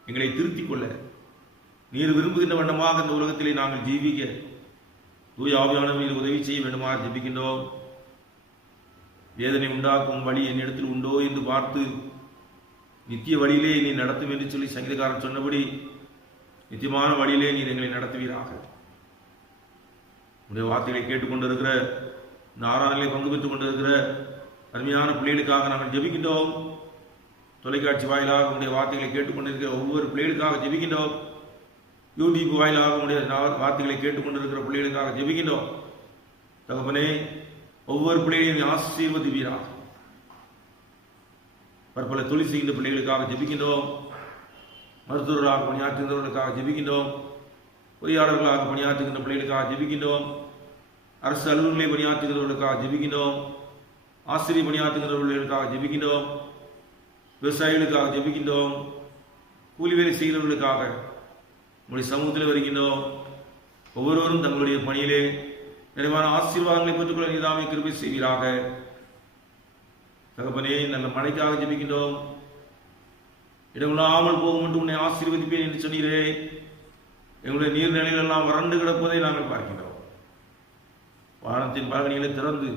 எங்களை திருத்திக் கொள்ள, நீர் விரும்புகின்ற வண்ணமாக இந்த உலகத்திலே நாங்கள் ஜீவிக்க தூய ஆவியானவர் நீர் உதவி செய்ய வேண்டுமாறு ஜெபிக்கின்றோம். வேதனை உண்டாக்கும் வழி என்னிடத்தில் உண்டோ என்று பார்த்து நித்திய வழியிலே நீ நடத்தும் என்று சொல்லி சங்கீதக்காரன் சொன்னபடி நித்தியமான வழியிலே நீர் எங்களை நடத்துவீராக. உடைய வார்த்தைகளை கேட்டுக்கொண்டிருக்கிற இந்த ஆராதனையிலே பங்கு பெற்றுக் கொண்டிருக்கிற அருமையான பிள்ளைகளுக்காக நாங்கள் ஜெபிக்கின்றோம். தொலைக்காட்சி வாயிலாக உடைய வார்த்தைகளை கேட்டுக்கொண்டிருக்கிற ஒவ்வொரு பிள்ளைகளுக்காக ஜெபிக்கின்றோம். யூடியூப் வாயிலாக உடைய வார்த்தைகளை கேட்டுக்கொண்டிருக்கிற பிள்ளைகளுக்காக ஜெபிக்கின்றோம். தகப்பனே, ஒவ்வொரு பிள்ளைகளையும் ஆசீர்வதிப்பீராக. பற்பல தொழில் செய்கின்ற பிள்ளைகளுக்காக ஜெபிக்கின்றோம். மருத்துவர்களாக பணியாற்றுகின்றவர்களுக்காக ஜெபிக்கின்றோம். பொறியாளர்களாக பணியாற்றுகின்ற பிள்ளைகளுக்காக ஜெபிக்கின்றோம். அரசு அலுவலர்களை பணியாற்றுகிறவர்களுக்காக ஜெபிக்கின்றோம். ஆசிரியர் பணியாற்றுகிறவர்களுக்காக ஜெபிக்கின்றோம். விவசாயிகளுக்காக ஜெபிக்கின்றோம். கூலி வேலை செய்கிறவர்களுக்காக உங்களுடைய சமூகத்தில் வருகின்றோம். ஒவ்வொருவரும் தங்களுடைய பணியிலே நிறைவான ஆசீர்வாதங்களை பெற்றுக்கொள்ள நீதாமே கிருபை செய்வீராக. தகப்பனே, நல்ல மழைக்காக ஜெபிக்கின்றோம். இடமில்லாமல் போகும் என்று உன்னை ஆசீர்வதிப்பேன் என்று சொன்னீரே. எங்களுடைய நீர்நிலைகள் எல்லாம் வறண்டு கிடப்பதை நாங்கள் பார்க்கின்றோம். வானத்தின் பாகனிகளை திறந்து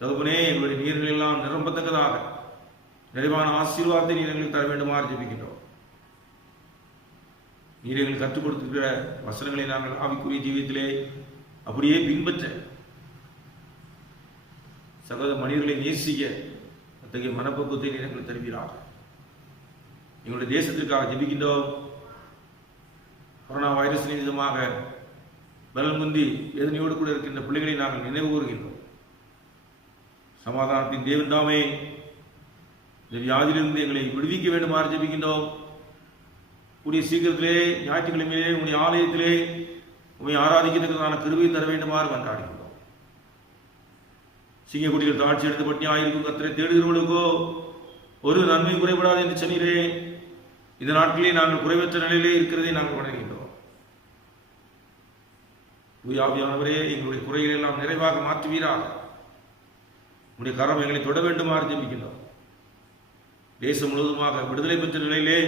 தகப்பனே, எங்களுடைய நீர்நிலை எல்லாம் நிரம்பத்தக்கதாக நிறைவான ஆசீர்வாதத்தை நீர் எங்களுக்கு தர வேண்டுமாறு ஜெபிக்கின்றோம். நீர் எங்களுக்கு கற்றுக் கொடுத்திருக்கிற வசனங்களை நாங்கள் ஆவிக்குரிய ஜீவியத்திலே அப்படியே பின்பற்ற சகோதர மனிதர்களை நேசிக்க அத்தகைய மனப்பக்குவத்தை நீர் எங்களுக்கு தருவீராக. எங்களுடைய தேசத்திற்காக ஜெபிக்கின்றோம். கொரோனா வைரஸ் நிமித்தமாக பலன் முந்தி வேதனையோடு கூட இருக்கின்ற பிள்ளைகளை நாங்கள் நினைவு கூறுகின்றோம். சமாதானத்தின் தேவன் தாமே இந்த வியாதியிலிருந்து எங்களை விடுவிக்க வேண்டுமாறு ஜெபிக்கின்றோம். கூடிய சீக்கிரத்திலே ஞாயிற்றுக்கிழமையிலே உங்களுடைய ஆலயத்திலே உண்மை ஆராதிக்கிறதுக்கான கிருபையை தர வேண்டுமாறு கொண்டாடுகின்றோம். சிங்கக்குடியில் தாட்சி எடுத்து பட்டினியாயிருக்கும் கர்த்தரை தேடுகிறவர்களுக்கோ ஒரு நன்மை குறைபடாது என்று சொன்னீரே. இந்த நாட்களிலே நாங்கள் குறைவற்ற நிலையிலே இருக்கிறதை நாங்கள் வணங்குகின்றோம். ஆவியானவரே, எங்களுடைய குறைகளை எல்லாம் நிறைவாக மாற்றுவீராக. உங்களுடைய கரம் எங்களை தொட வேண்டுமாறு ஜெபிக்கின்றோம். தேசம் முழுவதுமாக விடுதலை பெற்ற நிலையிலே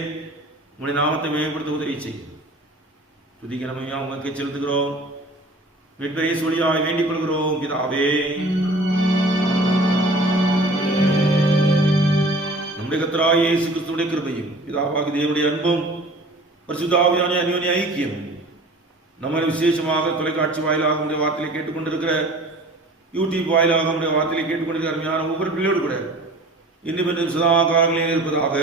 உங்களுடைய நாமத்தை மேம்படுத்த உதவி செய்யும். துதிக்க நம்ம உங்களுக்கே செலுத்துகிறோம். மீட்பர் இயேசு வழியாக வேண்டிக் கொள்கிறோம் பிதாவே. நம்முடைய கர்த்தராகிய இயேசு கிறிஸ்துவின் கிருபையும் பிதாவாகிய தேவனுடைய அன்பும் பரிசுத்த ஆவியானவரின் அந்யோன்ய ஐக்கியம் நம்ம விசேஷமாக தொலைக்காட்சி வாயிலாக உடைய வார்த்தையை கேட்டுக்கொண்டிருக்கிற யூடியூப் வாயிலாக உடைய வார்த்தையை கேட்டுக்கொண்டிருக்கிற அருமையான ஒவ்வொரு பிள்ளையோடு கூட இன்னும் சதா காலங்களில் இருப்பதாக.